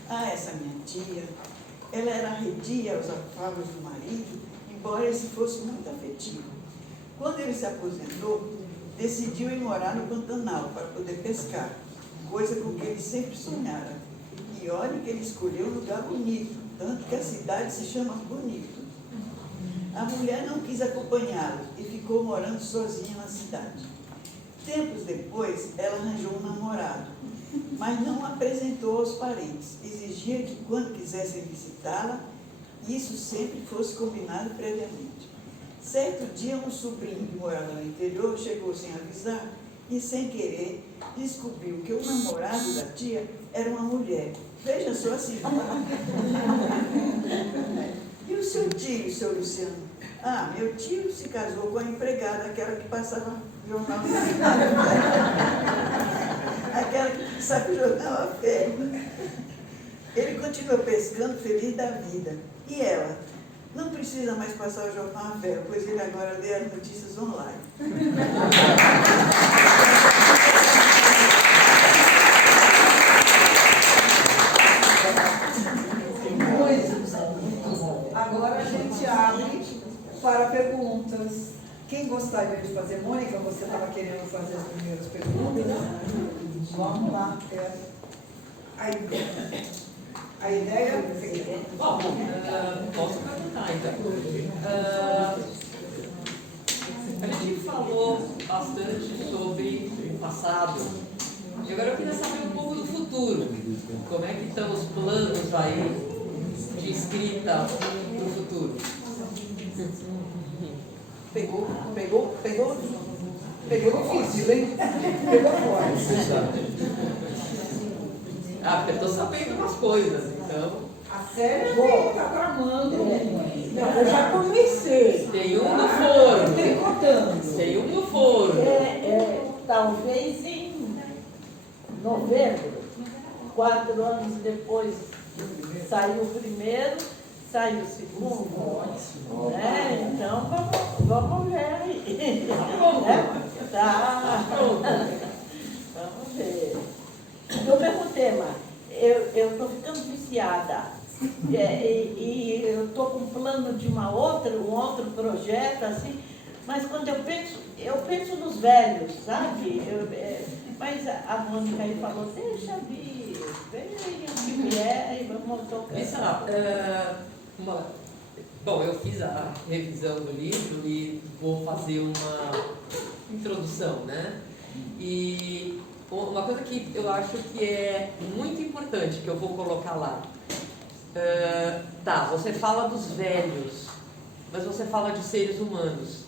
Ah, essa minha tia, ela era arredia aos afagos do marido, embora esse fosse muito afetivo. Quando ele se aposentou, decidiu ir morar no Pantanal para poder pescar, coisa com que ele sempre sonhara. E olha que ele escolheu um lugar bonito, tanto que a cidade se chama Bonito. A mulher não quis acompanhá-lo e ficou morando sozinha na cidade. Tempos depois, ela arranjou um namorado, mas não apresentou aos parentes. Exigia que, quando quisessem visitá-la, isso sempre fosse combinado previamente. Certo dia, um sobrinho que morava no interior chegou sem avisar e, sem querer, descobriu que o namorado da tia era uma mulher. Veja só assim. E o seu tio, seu Luciano? Ah, meu tio se casou com a empregada, aquela que passava jornal na cidade. Aquela que sabe o jornal a fé. Ele continuou pescando, feliz da vida. E ela? Não precisa mais passar o jornal a fé, pois ele agora lê as notícias online. Muito bom. Agora a gente abre para perguntas. Quem gostaria de fazer? Mônica, você estava querendo fazer as primeiras perguntas? Vamos lá. A ideia é... Bom, posso perguntar então. A gente falou bastante sobre o passado. E agora eu queria saber um pouco do futuro. Como é que estão os planos aí de escrita no futuro? Pegou difícil, hein? Pegou forte. Ah, porque eu estou sabendo umas coisas, então. A série está tramando. Não, eu já comecei. Tem um no forno. Tricotando. Tem um no forno. Talvez em novembro, 4 anos depois, saiu o primeiro, saiu o segundo. Né? Então vamos ver aí. Tá. Vamos ver. O mesmo tema, eu estou ficando viciada e eu estou com um plano de um outro projeto, assim, mas quando eu penso nos velhos, sabe? Mas a Mônica aí falou, deixa vir, venha o que vier e vamos tocar. Bom, eu fiz a revisão do livro e vou fazer uma introdução, né? E uma coisa que eu acho que é muito importante, que eu vou colocar lá. Você fala dos velhos, mas você fala de seres humanos.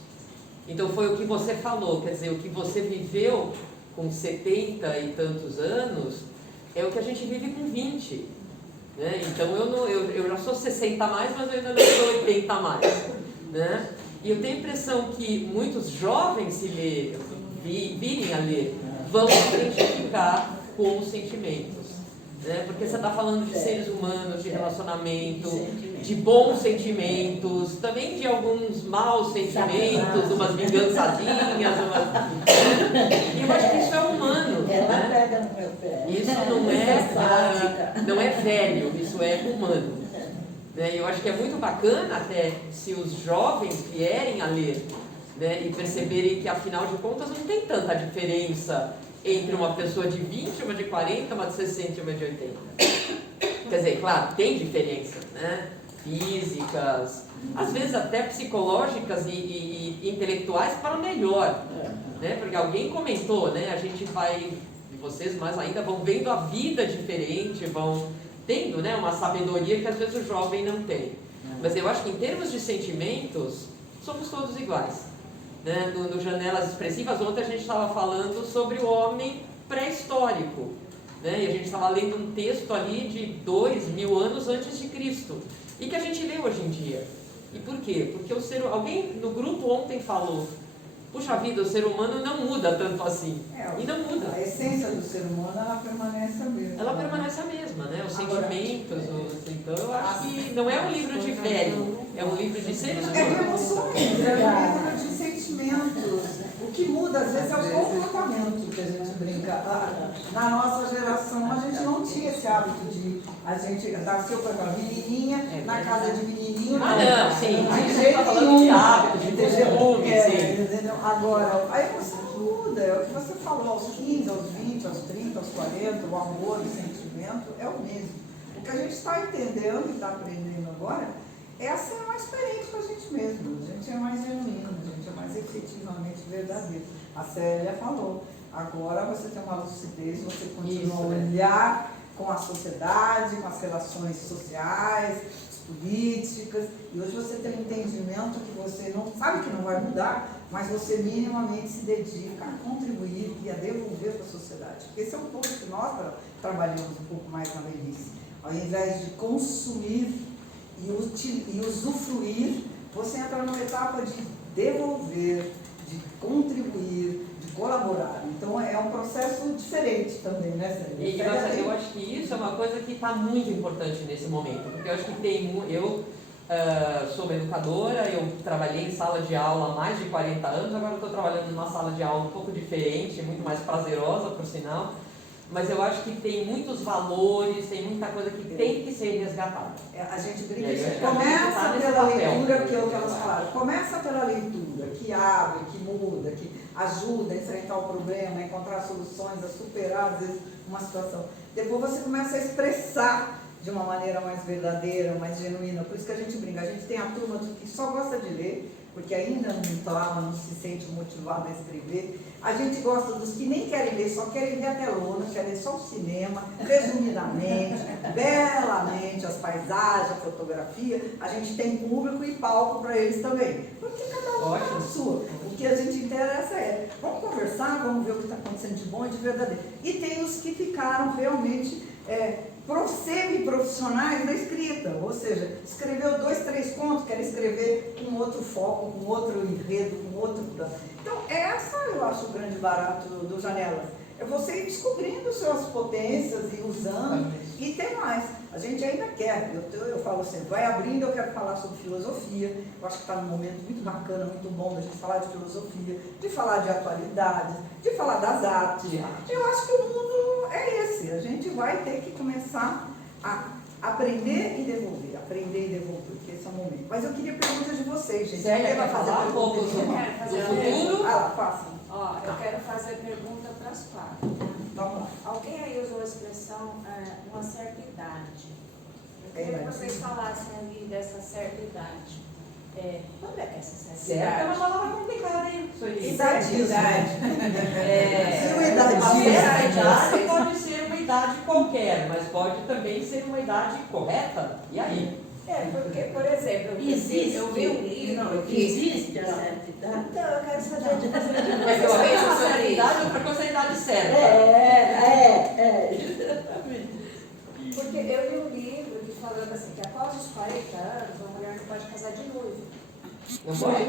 Então foi o que você falou, quer dizer, o que você viveu com 70 e tantos anos é o que a gente vive com 20. Né? Então eu já sou 60 a mais, mas eu ainda não sou 80 a mais. Né? E eu tenho a impressão que muitos jovens se virem a ler, vão se identificar com os sentimentos. Né? Porque você está falando de seres humanos, de relacionamento, de bons sentimentos, também de alguns maus sentimentos, umas vingançazinhas, e eu acho que isso é humano. Ela pega no meu pé. Isso não é velho, isso é humano. Né? E eu acho que é muito bacana até se os jovens vierem a ler, né? E perceberem que afinal de contas não tem tanta diferença entre uma pessoa de 20, uma de 40, uma de 60 e uma de 80. Quer dizer, claro, tem diferenças, né? Físicas, às vezes até psicológicas e intelectuais para melhor, né? Porque alguém comentou, né? A gente vai, e vocês mais ainda vão vendo a vida diferente, vão tendo, né, uma sabedoria que às vezes o jovem não tem. Mas eu acho que em termos de sentimentos, somos todos iguais. Né? No Janelas Expressivas, ontem a gente estava falando sobre o homem pré-histórico. Né? E a gente estava lendo um texto ali de 2000 anos antes de Cristo. E que a gente lê hoje em dia. E por quê? Porque alguém no grupo ontem falou, puxa vida, o ser humano não muda tanto assim. E não muda. A essência do ser humano, ela permanece a mesma. Ela permanece a mesma, né? Os sentimentos, então eu acho que não é um livro de velho, é um livro de seres humanos. É de emoções, é um livro de sentimentos. O que muda, às vezes, é o comportamento que a gente brinca. Na nossa geração, a gente não tinha esse hábito de A gente nasceu com a menininha, na casa de menininho. Ah, não, sim. Aí, Você está falando de hábito, de costume, sim. entendeu? Agora, aí você muda, é o que você falou, aos 15, aos 20, aos 30, aos 40, o amor, o sentimento é o mesmo. O que a gente está entendendo e está aprendendo agora é a ser mais coerente com a gente mesmo. A gente é mais genuíno, a gente é mais efetivamente verdadeiro. A Célia falou, agora você tem uma lucidez, você continua a olhar com a sociedade, com as relações sociais, políticas, e hoje você tem um entendimento que você não sabe que não vai mudar, mas você minimamente se dedica a contribuir e a devolver para a sociedade. Porque esse é um ponto que nós trabalhamos um pouco mais na velhice. Ao invés de consumir e usufruir, você entra numa etapa de devolver, de contribuir, de colaborar. Então é um processo diferente também, né, Sérgio? E eu acho que isso é uma coisa que está muito importante nesse momento, porque eu acho que eu sou uma educadora, eu trabalhei em sala de aula há mais de 40 anos, agora estou trabalhando numa sala de aula um pouco diferente, muito mais prazerosa, por sinal, mas eu acho que tem muitos valores, tem muita coisa que tem que ser resgatada. A gente brinca, começa pela leitura, que é o que elas falaram, começa pela leitura, que abre, que muda, que ajuda a enfrentar o problema, a encontrar soluções, a superar, às vezes, uma situação. Depois você começa a expressar de uma maneira mais verdadeira, mais genuína. Por isso que a gente brinca, a gente tem a turma que só gosta de ler, porque ainda não se sente motivado a escrever. A gente gosta dos que nem querem ler, só querem ver a telona, querem ler só o cinema, resumidamente, belamente, as paisagens, a fotografia. A gente tem público e palco para eles também. Porque cada um tem a sua. O que a gente interessa é, vamos conversar, vamos ver o que está acontecendo de bom e de verdadeiro. E tem os que ficaram realmente semi-profissionais na escrita, ou seja, escreveu 2, 3 contos, quer escrever com outro foco, com outro enredo, com outro... Então, essa eu acho o grande barato do Janela. É você ir descobrindo suas potências e usando, e tem mais. A gente ainda quer, eu falo sempre, vai abrindo, eu quero falar sobre filosofia, eu acho que está num momento muito bacana, muito bom da gente falar de filosofia, de falar de atualidades, de falar das artes. Eu acho que o mundo é esse, a gente vai ter que começar a aprender e devolver, porque esse é o momento. Mas eu queria perguntas de vocês, gente. Você quer falar um pouco do futuro? Ah lá, faça. Eu quero fazer pergunta para as quatro. Vamos lá. Alguém aí usou a expressão uma certa idade. Eu queria que vocês falassem ali dessa certa idade. Quando é que é essa certa Certo, idade? é uma palavra complicada, hein? Idade. A idade pode ser uma idade qualquer, mas pode também ser uma idade correta. E aí? Porque, por exemplo, eu vi um livro que... Existe a certa idade? Então, eu quero saber de fazer de Mas eu vocês. penso a certa idade, outra coisa é a idade certa. Porque eu li um livro que falando assim, que após os 40 anos, a mulher não pode casar de noiva. Não pode?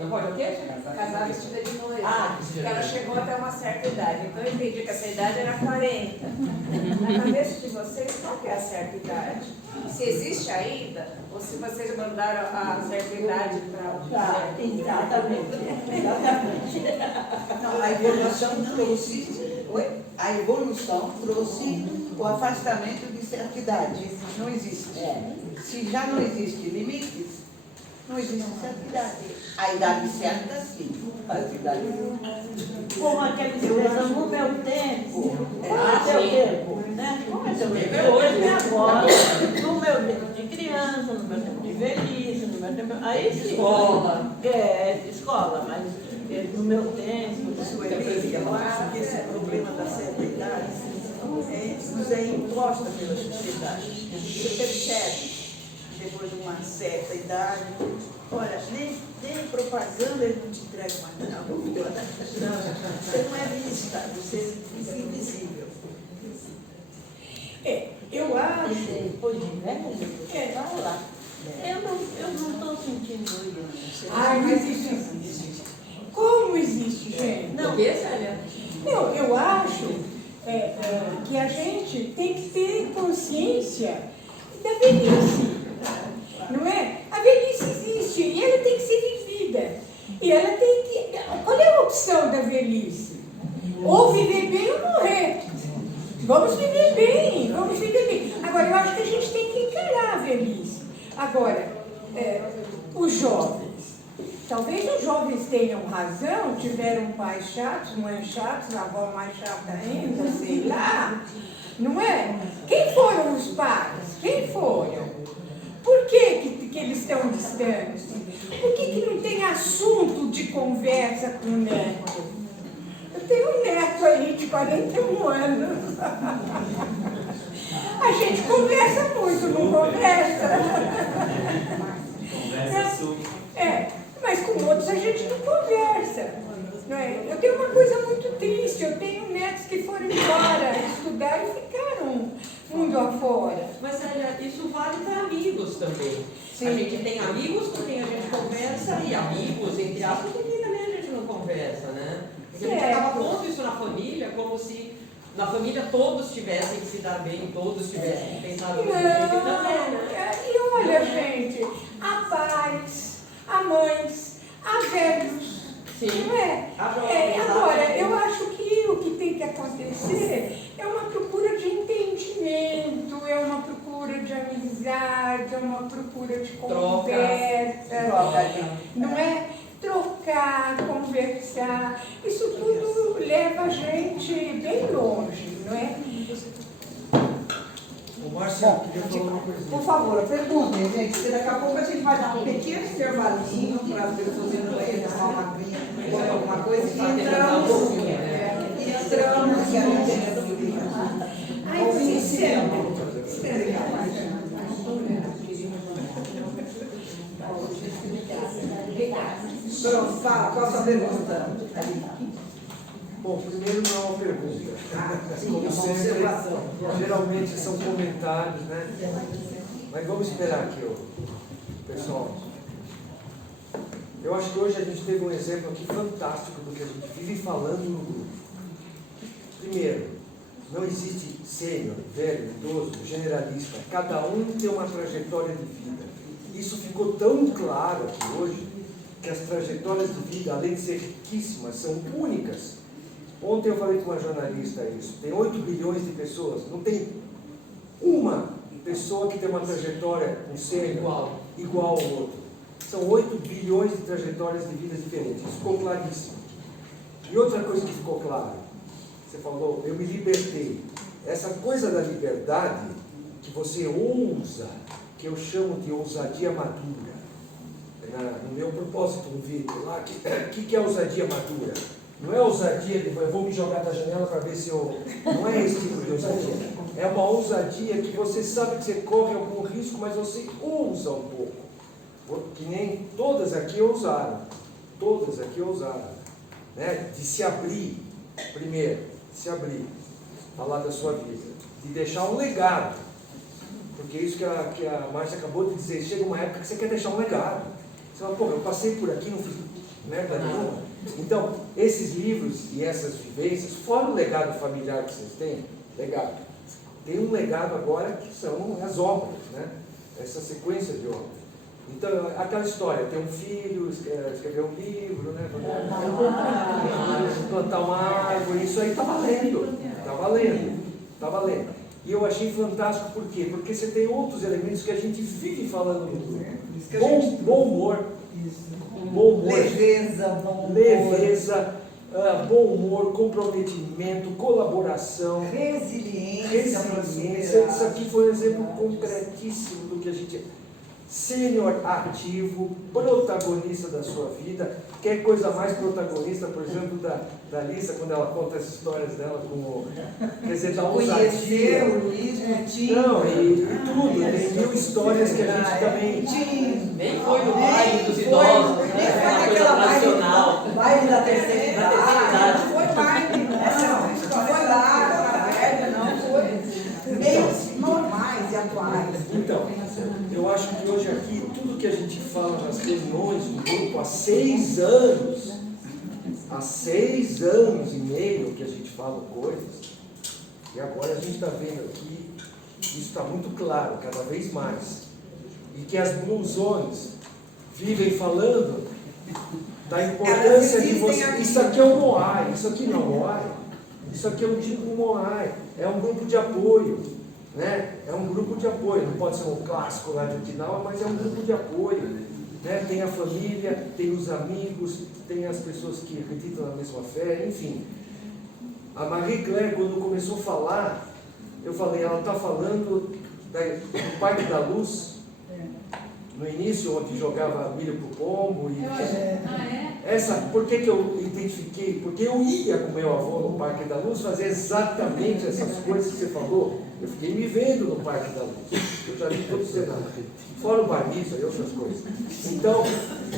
Não pode o quê? Casar vestida de noiva. Vestida de Porque ela noiva. chegou até uma certa idade. Então eu entendi que essa idade era 40. Na cabeça de vocês, qual que é a certa idade? Se existe ainda, ou se vocês mandaram a certa idade para... Exatamente. Não, a evolução trouxe, a evolução trouxe o afastamento de certa idade. Não existe. Se já não existe limites, não existe certa idade. A idade certa, sim. As idades. Como aquela expressão, no meu tempo. No seu tempo, né? Como é seu tempo? Hoje, Agora, no meu tempo de criança, no meu tempo de velhice, no meu tempo... Aí sim. Escola. Escola, mas no meu tempo... Sueli, eu acho que esse problema da certa idade nos é imposta pela sociedade. Você percebe, depois de uma certa idade, olha, nem propaganda eles não te entregam mais na rua. Você não é vista, você fica invisível. Eu acho... Depois de velho, vai lá. Eu não estou sentindo isso. Mas isso existe. Como existe, gente? Não. O que, Célia? Não, eu acho que a gente tem que ter consciência da velhice, não é? A velhice existe e ela tem que ser vivida. E ela tem que... Qual é a opção da velhice? Ou viver bem ou morrer. Vamos viver bem, vamos viver bem. Agora, Agora, eu acho que a gente tem que encarar a velhice. Agora, os jovens. Talvez os jovens tenham razão, tiveram pais chatos, mães chatas, avó mais chata ainda, sei lá. Não é? Quem foram os pais? Quem foram? Por que eles estão distantes? Por que não tem assunto de conversa com o neto? Eu tenho um neto aí de 41 anos. A gente conversa muito, não conversa? Conversa sobre. Mas com outros a gente não conversa. Não é? Eu tenho uma coisa muito triste, eu tenho netos que foram embora estudar e ficaram mundo afora. Mas isso vale para amigos também. Sim. A gente tem amigos com quem a gente conversa e amigos, entre aspas, com quem também a gente não conversa, né? Porque a gente acaba pondo isso na família como se na família todos tivessem que se dar bem, todos tivessem que pensar no mesmo jeito também, né? E olha, gente, há pais, há mães, há velhos. Sim. Não é? Agora, eu acho que o que tem que acontecer é uma procura de entendimento, é uma procura de amizade, é uma procura de conversa. Não é? Trocar, conversar. Isso tudo leva a gente bem longe, não é? Márcia, eu queria falar uma coisa. Por favor, perguntem, gente, porque daqui a pouco a gente vai dar um pequeno intervalinho para as pessoas irem no banheiro, tomar uma aguinha, comer alguma coisa, e entramos, e a gente Pronto, fala, qual a sua pergunta? Bom, primeiro não é uma pergunta. Como uma sempre, observação. geralmente são comentários, né? Mas vamos esperar aqui, pessoal. Eu acho que hoje a gente teve um exemplo aqui fantástico do que a gente vive falando no grupo. Primeiro, não existe sênior, velho, idoso, generalista. Cada um tem uma trajetória de vida. Isso ficou tão claro aqui hoje, que as trajetórias de vida, além de ser riquíssimas, são únicas. Ontem eu falei com uma jornalista isso. Tem 8 bilhões de pessoas, não tem uma pessoa que tem uma trajetória, um ser igual ao outro. São 8 bilhões de trajetórias de vidas diferentes. Isso ficou claríssimo. E outra coisa que ficou clara, você falou, eu me libertei. Essa coisa da liberdade, que você ousa, que eu chamo de ousadia madura. No meu propósito, um vídeo lá, que é ousadia madura? Não é ousadia de eu vou me jogar da janela para ver se eu... Não é esse tipo de ousadia. É uma ousadia que você sabe que você corre algum risco, mas você ousa um pouco. Que nem todas aqui ousaram. Todas aqui ousaram. Né? De se abrir, primeiro, se abrir, falar da sua vida. De deixar um legado. Porque isso que a Márcia acabou de dizer, chega uma época que você quer deixar um legado. Você fala, pô, eu passei por aqui, não fiz merda nenhuma. Então, esses livros e essas vivências, fora o legado familiar que vocês têm, legado. Tem um legado agora que são as obras, né? Essa sequência de obras. Então, aquela história, ter um filho, escrever um livro, né? Plantar uma árvore, isso aí está valendo. Está valendo. Está valendo. E eu achei fantástico, por quê? Porque você tem outros elementos que a gente vive falando no grupo. Bom humor. Bom humor. Leveza, bom humor. Leveza, bom humor, comprometimento, colaboração. Resiliência. Isso aqui foi um exemplo concretíssimo do que a gente é. Sênior ativo, protagonista da sua vida. Quer coisa mais protagonista, por exemplo, da Lisa, quando ela conta as histórias dela com quer dizer, da ousadia. Conhecer o Luiz, Não, e tudo. Tem 1000 histórias que a gente também... Nem foi no baile dos idosos, né? Aquela coisa tradicional. Baile da terceira idade. Não foi baile, não. Foi lá, velha, não foi. Meios normais e atuais. Então, eu acho que hoje aqui, tudo que a gente fala nas reuniões do grupo, há 6 anos, há 6 anos e meio que a gente fala coisas, e agora a gente está vendo aqui, isso está muito claro, cada vez mais, e que as Blue Zones vivem falando da importância de você. Isso aqui é o Moai, isso aqui não é o Moai, isso aqui é um tipo do Moai, é um grupo de apoio. né? É um grupo de apoio, não pode ser um clássico lá de Okinawa, mas é um grupo de apoio, né? Tem a família, tem os amigos, tem as pessoas que acreditam na mesma fé, enfim. A Marie Claire, quando começou a falar, eu falei, ela está falando do Parque da Luz, no início, onde jogava milho pro pombo. Por que eu identifiquei? Porque eu ia com meu avô no Parque da Luz fazer exatamente essas coisas que você falou. Eu fiquei me vendo no Parque da Luz. Eu já vi todo o cenário. Fora o bar mitzvah e outras coisas. Então,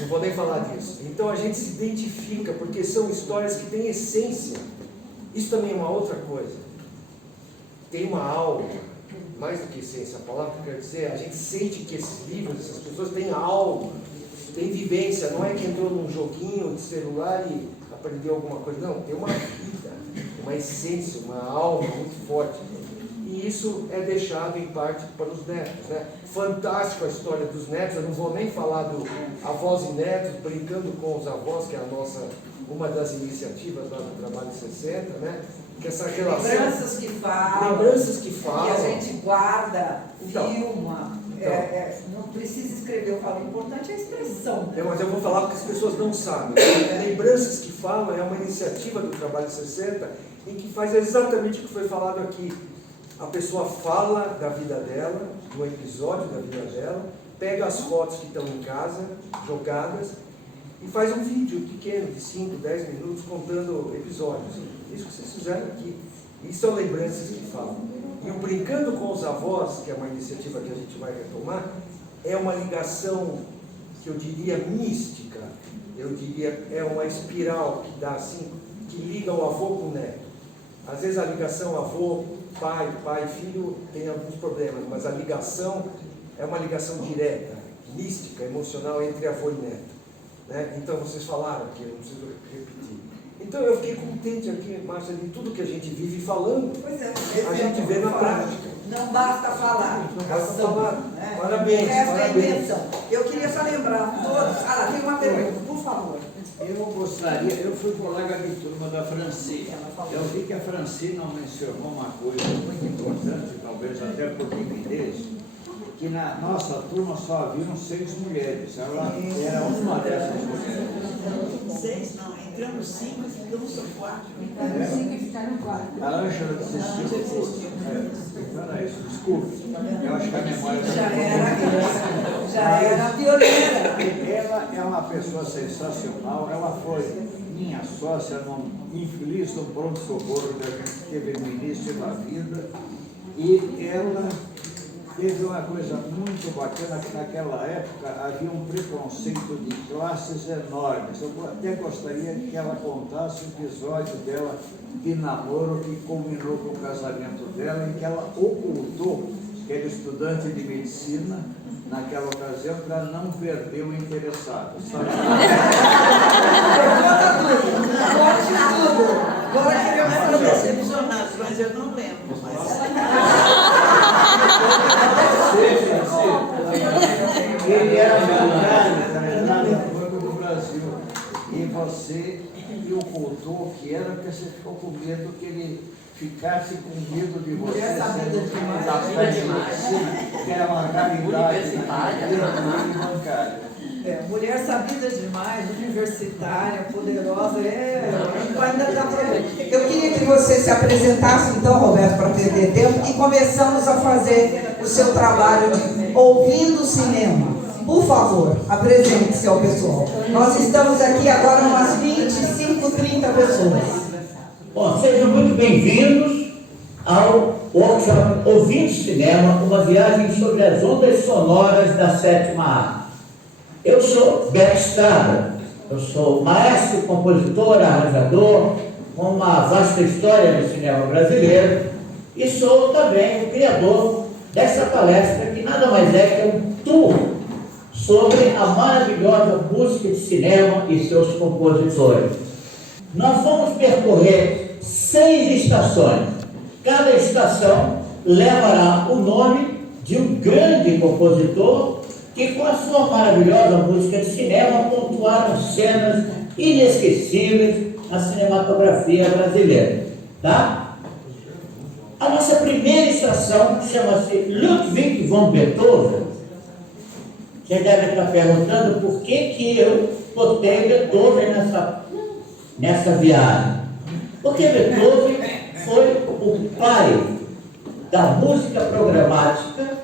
não vou nem falar disso. Então a gente se identifica, porque são histórias que têm essência. Isso também é uma outra coisa. Tem uma alma, mais do que essência. A palavra que eu quero dizer, a gente sente que esses livros, essas pessoas têm alma, têm vivência. Não é que entrou num joguinho de celular e aprendeu alguma coisa. Não, tem uma vida, uma essência, uma alma muito forte. E isso é deixado em parte para os netos, né? Fantástico a história dos netos. Eu não vou nem falar do avós e netos, brincando com os avós, que é uma das iniciativas lá do Trabalho 60, né? Que essa relação... Lembranças que falam. E a gente guarda, então, filma. Não precisa escrever, eu falo. O importante é a expressão. Mas eu vou falar porque as pessoas não sabem. Lembranças que falam é uma iniciativa do Trabalho 60 em que faz exatamente o que foi falado aqui. A pessoa fala da vida dela, do episódio da vida dela, pega as fotos que estão em casa, jogadas, e faz um vídeo pequeno, de 5, 10 minutos, contando episódios. Isso que vocês fizeram aqui. Isso são lembranças que falam. E o Brincando com os Avós, que é uma iniciativa que a gente vai retomar, é uma ligação, que eu diria mística, eu diria, é uma espiral que dá assim, que liga o avô com o neto. Às vezes a ligação avô, pai, filho tem alguns problemas, mas a ligação é uma ligação direta, mística, emocional entre avô e neto. Né? Então vocês falaram aqui, eu não preciso repetir. Então eu fiquei contente aqui, Márcia, de tudo que a gente vive falando, a gente vê na prática. Não basta falar. Não basta falar. Né? Parabéns, parabéns. Eu queria só lembrar todos. Tem uma pergunta, por favor. Eu fui colega de turma da Franci. Eu vi que a Franci não mencionou uma coisa muito importante, talvez até por timidez, que na nossa turma só haviam 6 mulheres. Ela era uma dessas mulheres. 6 não, entramos 5 e ficamos só 4. Entramos 5 e ficaram 4. A Ângela desistiu. Não era isso, desculpe. Eu acho que a memória... Já era pioneira. Ela é uma pessoa sensacional. Ela foi minha sócia num infeliz no pronto-socorro que a gente teve no início da vida. E ela teve uma coisa muito bacana, que naquela época havia um preconceito de classes enormes. Eu até gostaria que ela contasse o episódio dela de namoro que culminou com o casamento dela, em que ela ocultou que era estudante de medicina naquela ocasião para não perder o interessado. Agora eu estou decepcionado, mas eu não lembro mais. Ele era bancário no Banco do Brasil. E você lhe ocultou que era porque você ficou com medo que ele ficasse com medo de você. Mulher sabida demais. Sabida demais. Que era uma raridade na bancária. Mulher sabida demais, universitária, poderosa, ainda está problema. Eu queria que você se apresentasse então, Roberto, para perder tempo, e começamos a fazer o seu trabalho de Ouvindo Cinema. Por favor, apresente-se ao pessoal. Nós estamos aqui agora umas 25, 30 pessoas. Bom, sejam muito bem-vindos ao workshop Ouvindo Cinema, uma viagem sobre as ondas sonoras da sétima arte. Eu sou Beto Estrada, eu sou maestro, compositor, arranjador, com uma vasta história no cinema brasileiro, e sou também o criador dessa palestra, que nada mais é que um tour sobre a maravilhosa música de cinema e seus compositores. Nós vamos percorrer 6 estações. Cada estação levará o nome de um grande compositor que, com a sua maravilhosa música de cinema, pontuaram cenas inesquecíveis na cinematografia brasileira. Tá? A nossa primeira estação chama-se Ludwig von Beethoven. Você deve estar perguntando por que eu botei Beethoven nessa viagem. Porque Beethoven foi o pai da música programática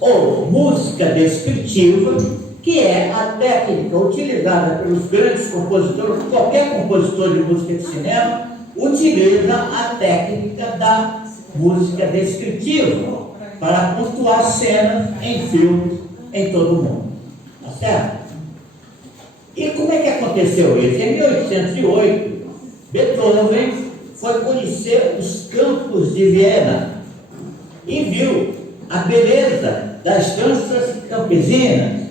ou música descritiva, que é a técnica utilizada pelos grandes compositores. Qualquer compositor de música de cinema utiliza a técnica da música descritiva para pontuar cenas em filmes em todo o mundo. Tá certo? E como é que aconteceu isso? Em 1808, Beethoven foi conhecer os campos de Viena e viu a beleza das danças campesinas.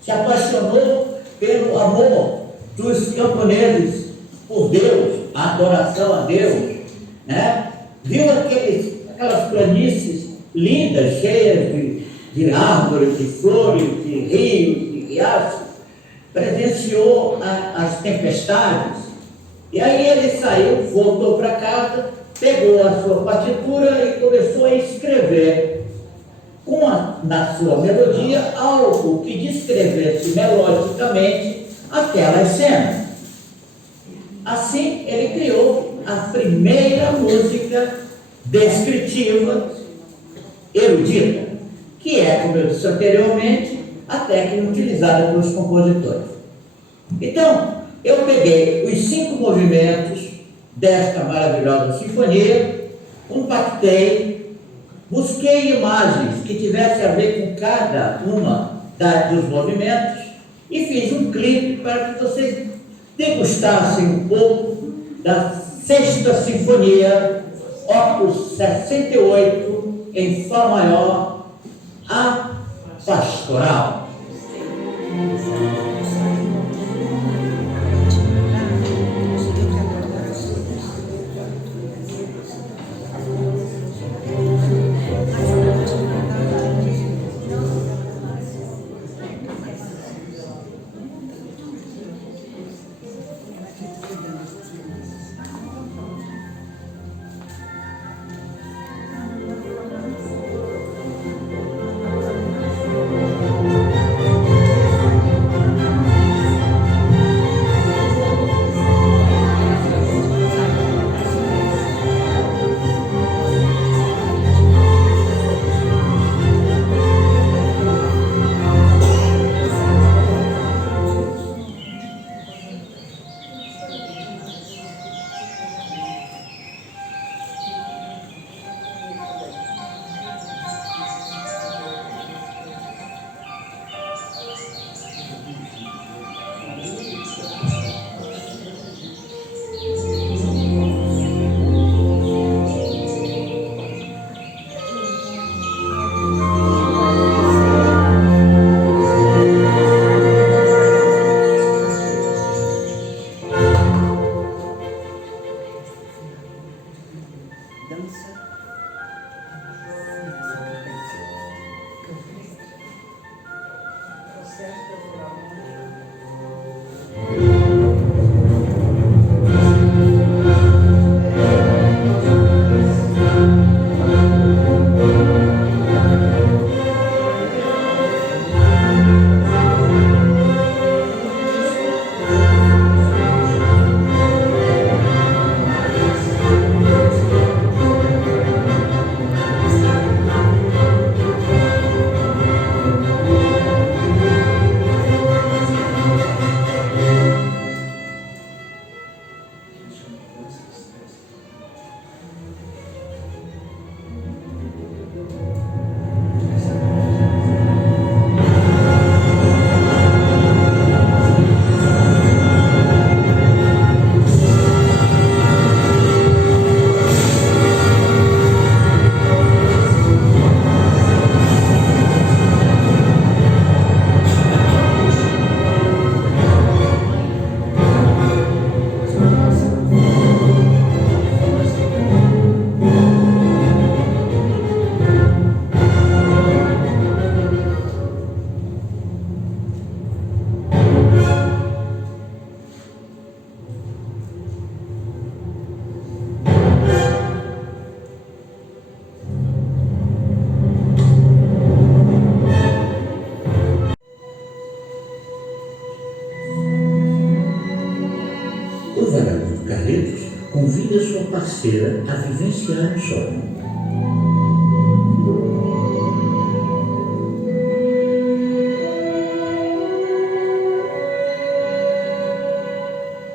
Se apaixonou pelo amor dos camponeses por Deus, a adoração a Deus, né? Viu aquelas planícies lindas, cheias de árvores, de flores, de rios, de riachos, presenciou as tempestades, e aí ele saiu, voltou para casa, pegou a sua partitura e começou a escrever na sua melodia algo que descrevesse melodicamente aquelas cenas. Assim, ele criou a primeira música descritiva erudita, que é, como eu disse anteriormente, a técnica utilizada pelos compositores. Então, eu peguei os 5 movimentos desta maravilhosa sinfonia, compactei, busquei imagens que tivessem a ver com cada uma dos movimentos e fiz um clipe para que vocês degustassem um pouco da 6ª Sinfonia, Opus 68, em Fá maior, a Pastoral. parceira a vivenciar um sonho.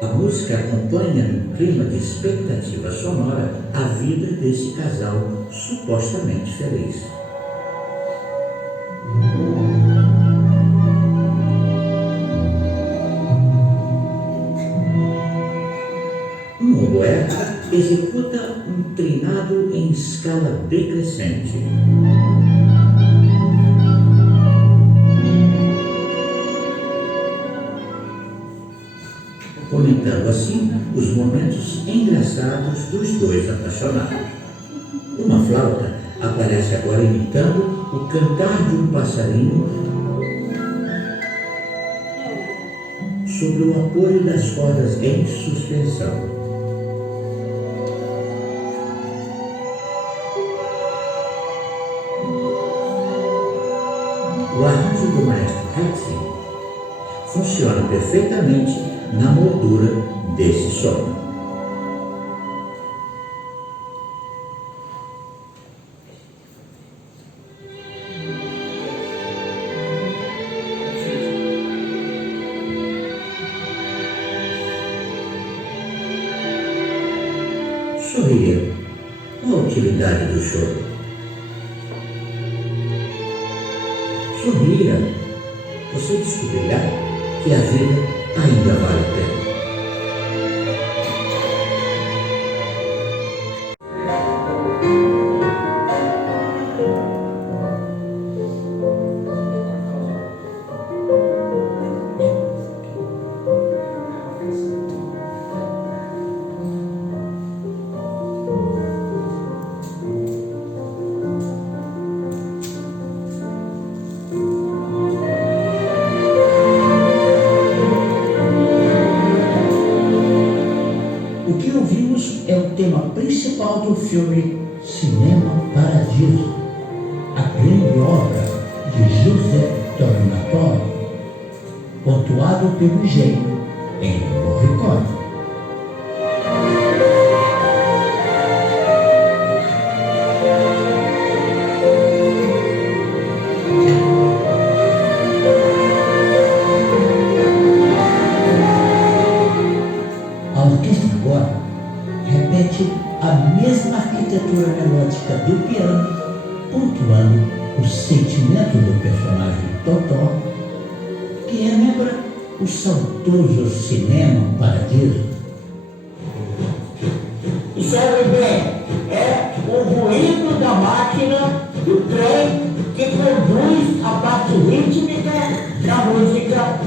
A música acompanha, no clima de expectativa sonora, a vida desse casal supostamente feliz. Um oboé executa um trinado em escala decrescente. Comentando assim os momentos engraçados dos dois apaixonados. Uma flauta aparece agora imitando o cantar de um passarinho sobre o apoio das cordas em suspensão. O arranjo do maestro Hexing funciona perfeitamente na moldura desse som. Sorria. Qual a utilidade do choro? Sorria. Você descobrirá que a vida ainda vale a pena. O que ouvimos é o tema principal do filme Cinema Paradiso, a grande obra de José Tornatore, pontuado pelo gênio Ennio Morricone. A orquestra agora repete a mesma arquitetura melódica do piano, pontuando o sentimento do personagem Totó, que relembra o saudoso Cinema Paradiso. Percebe bem, é o ruído da máquina, do trem, que produz a parte rítmica da música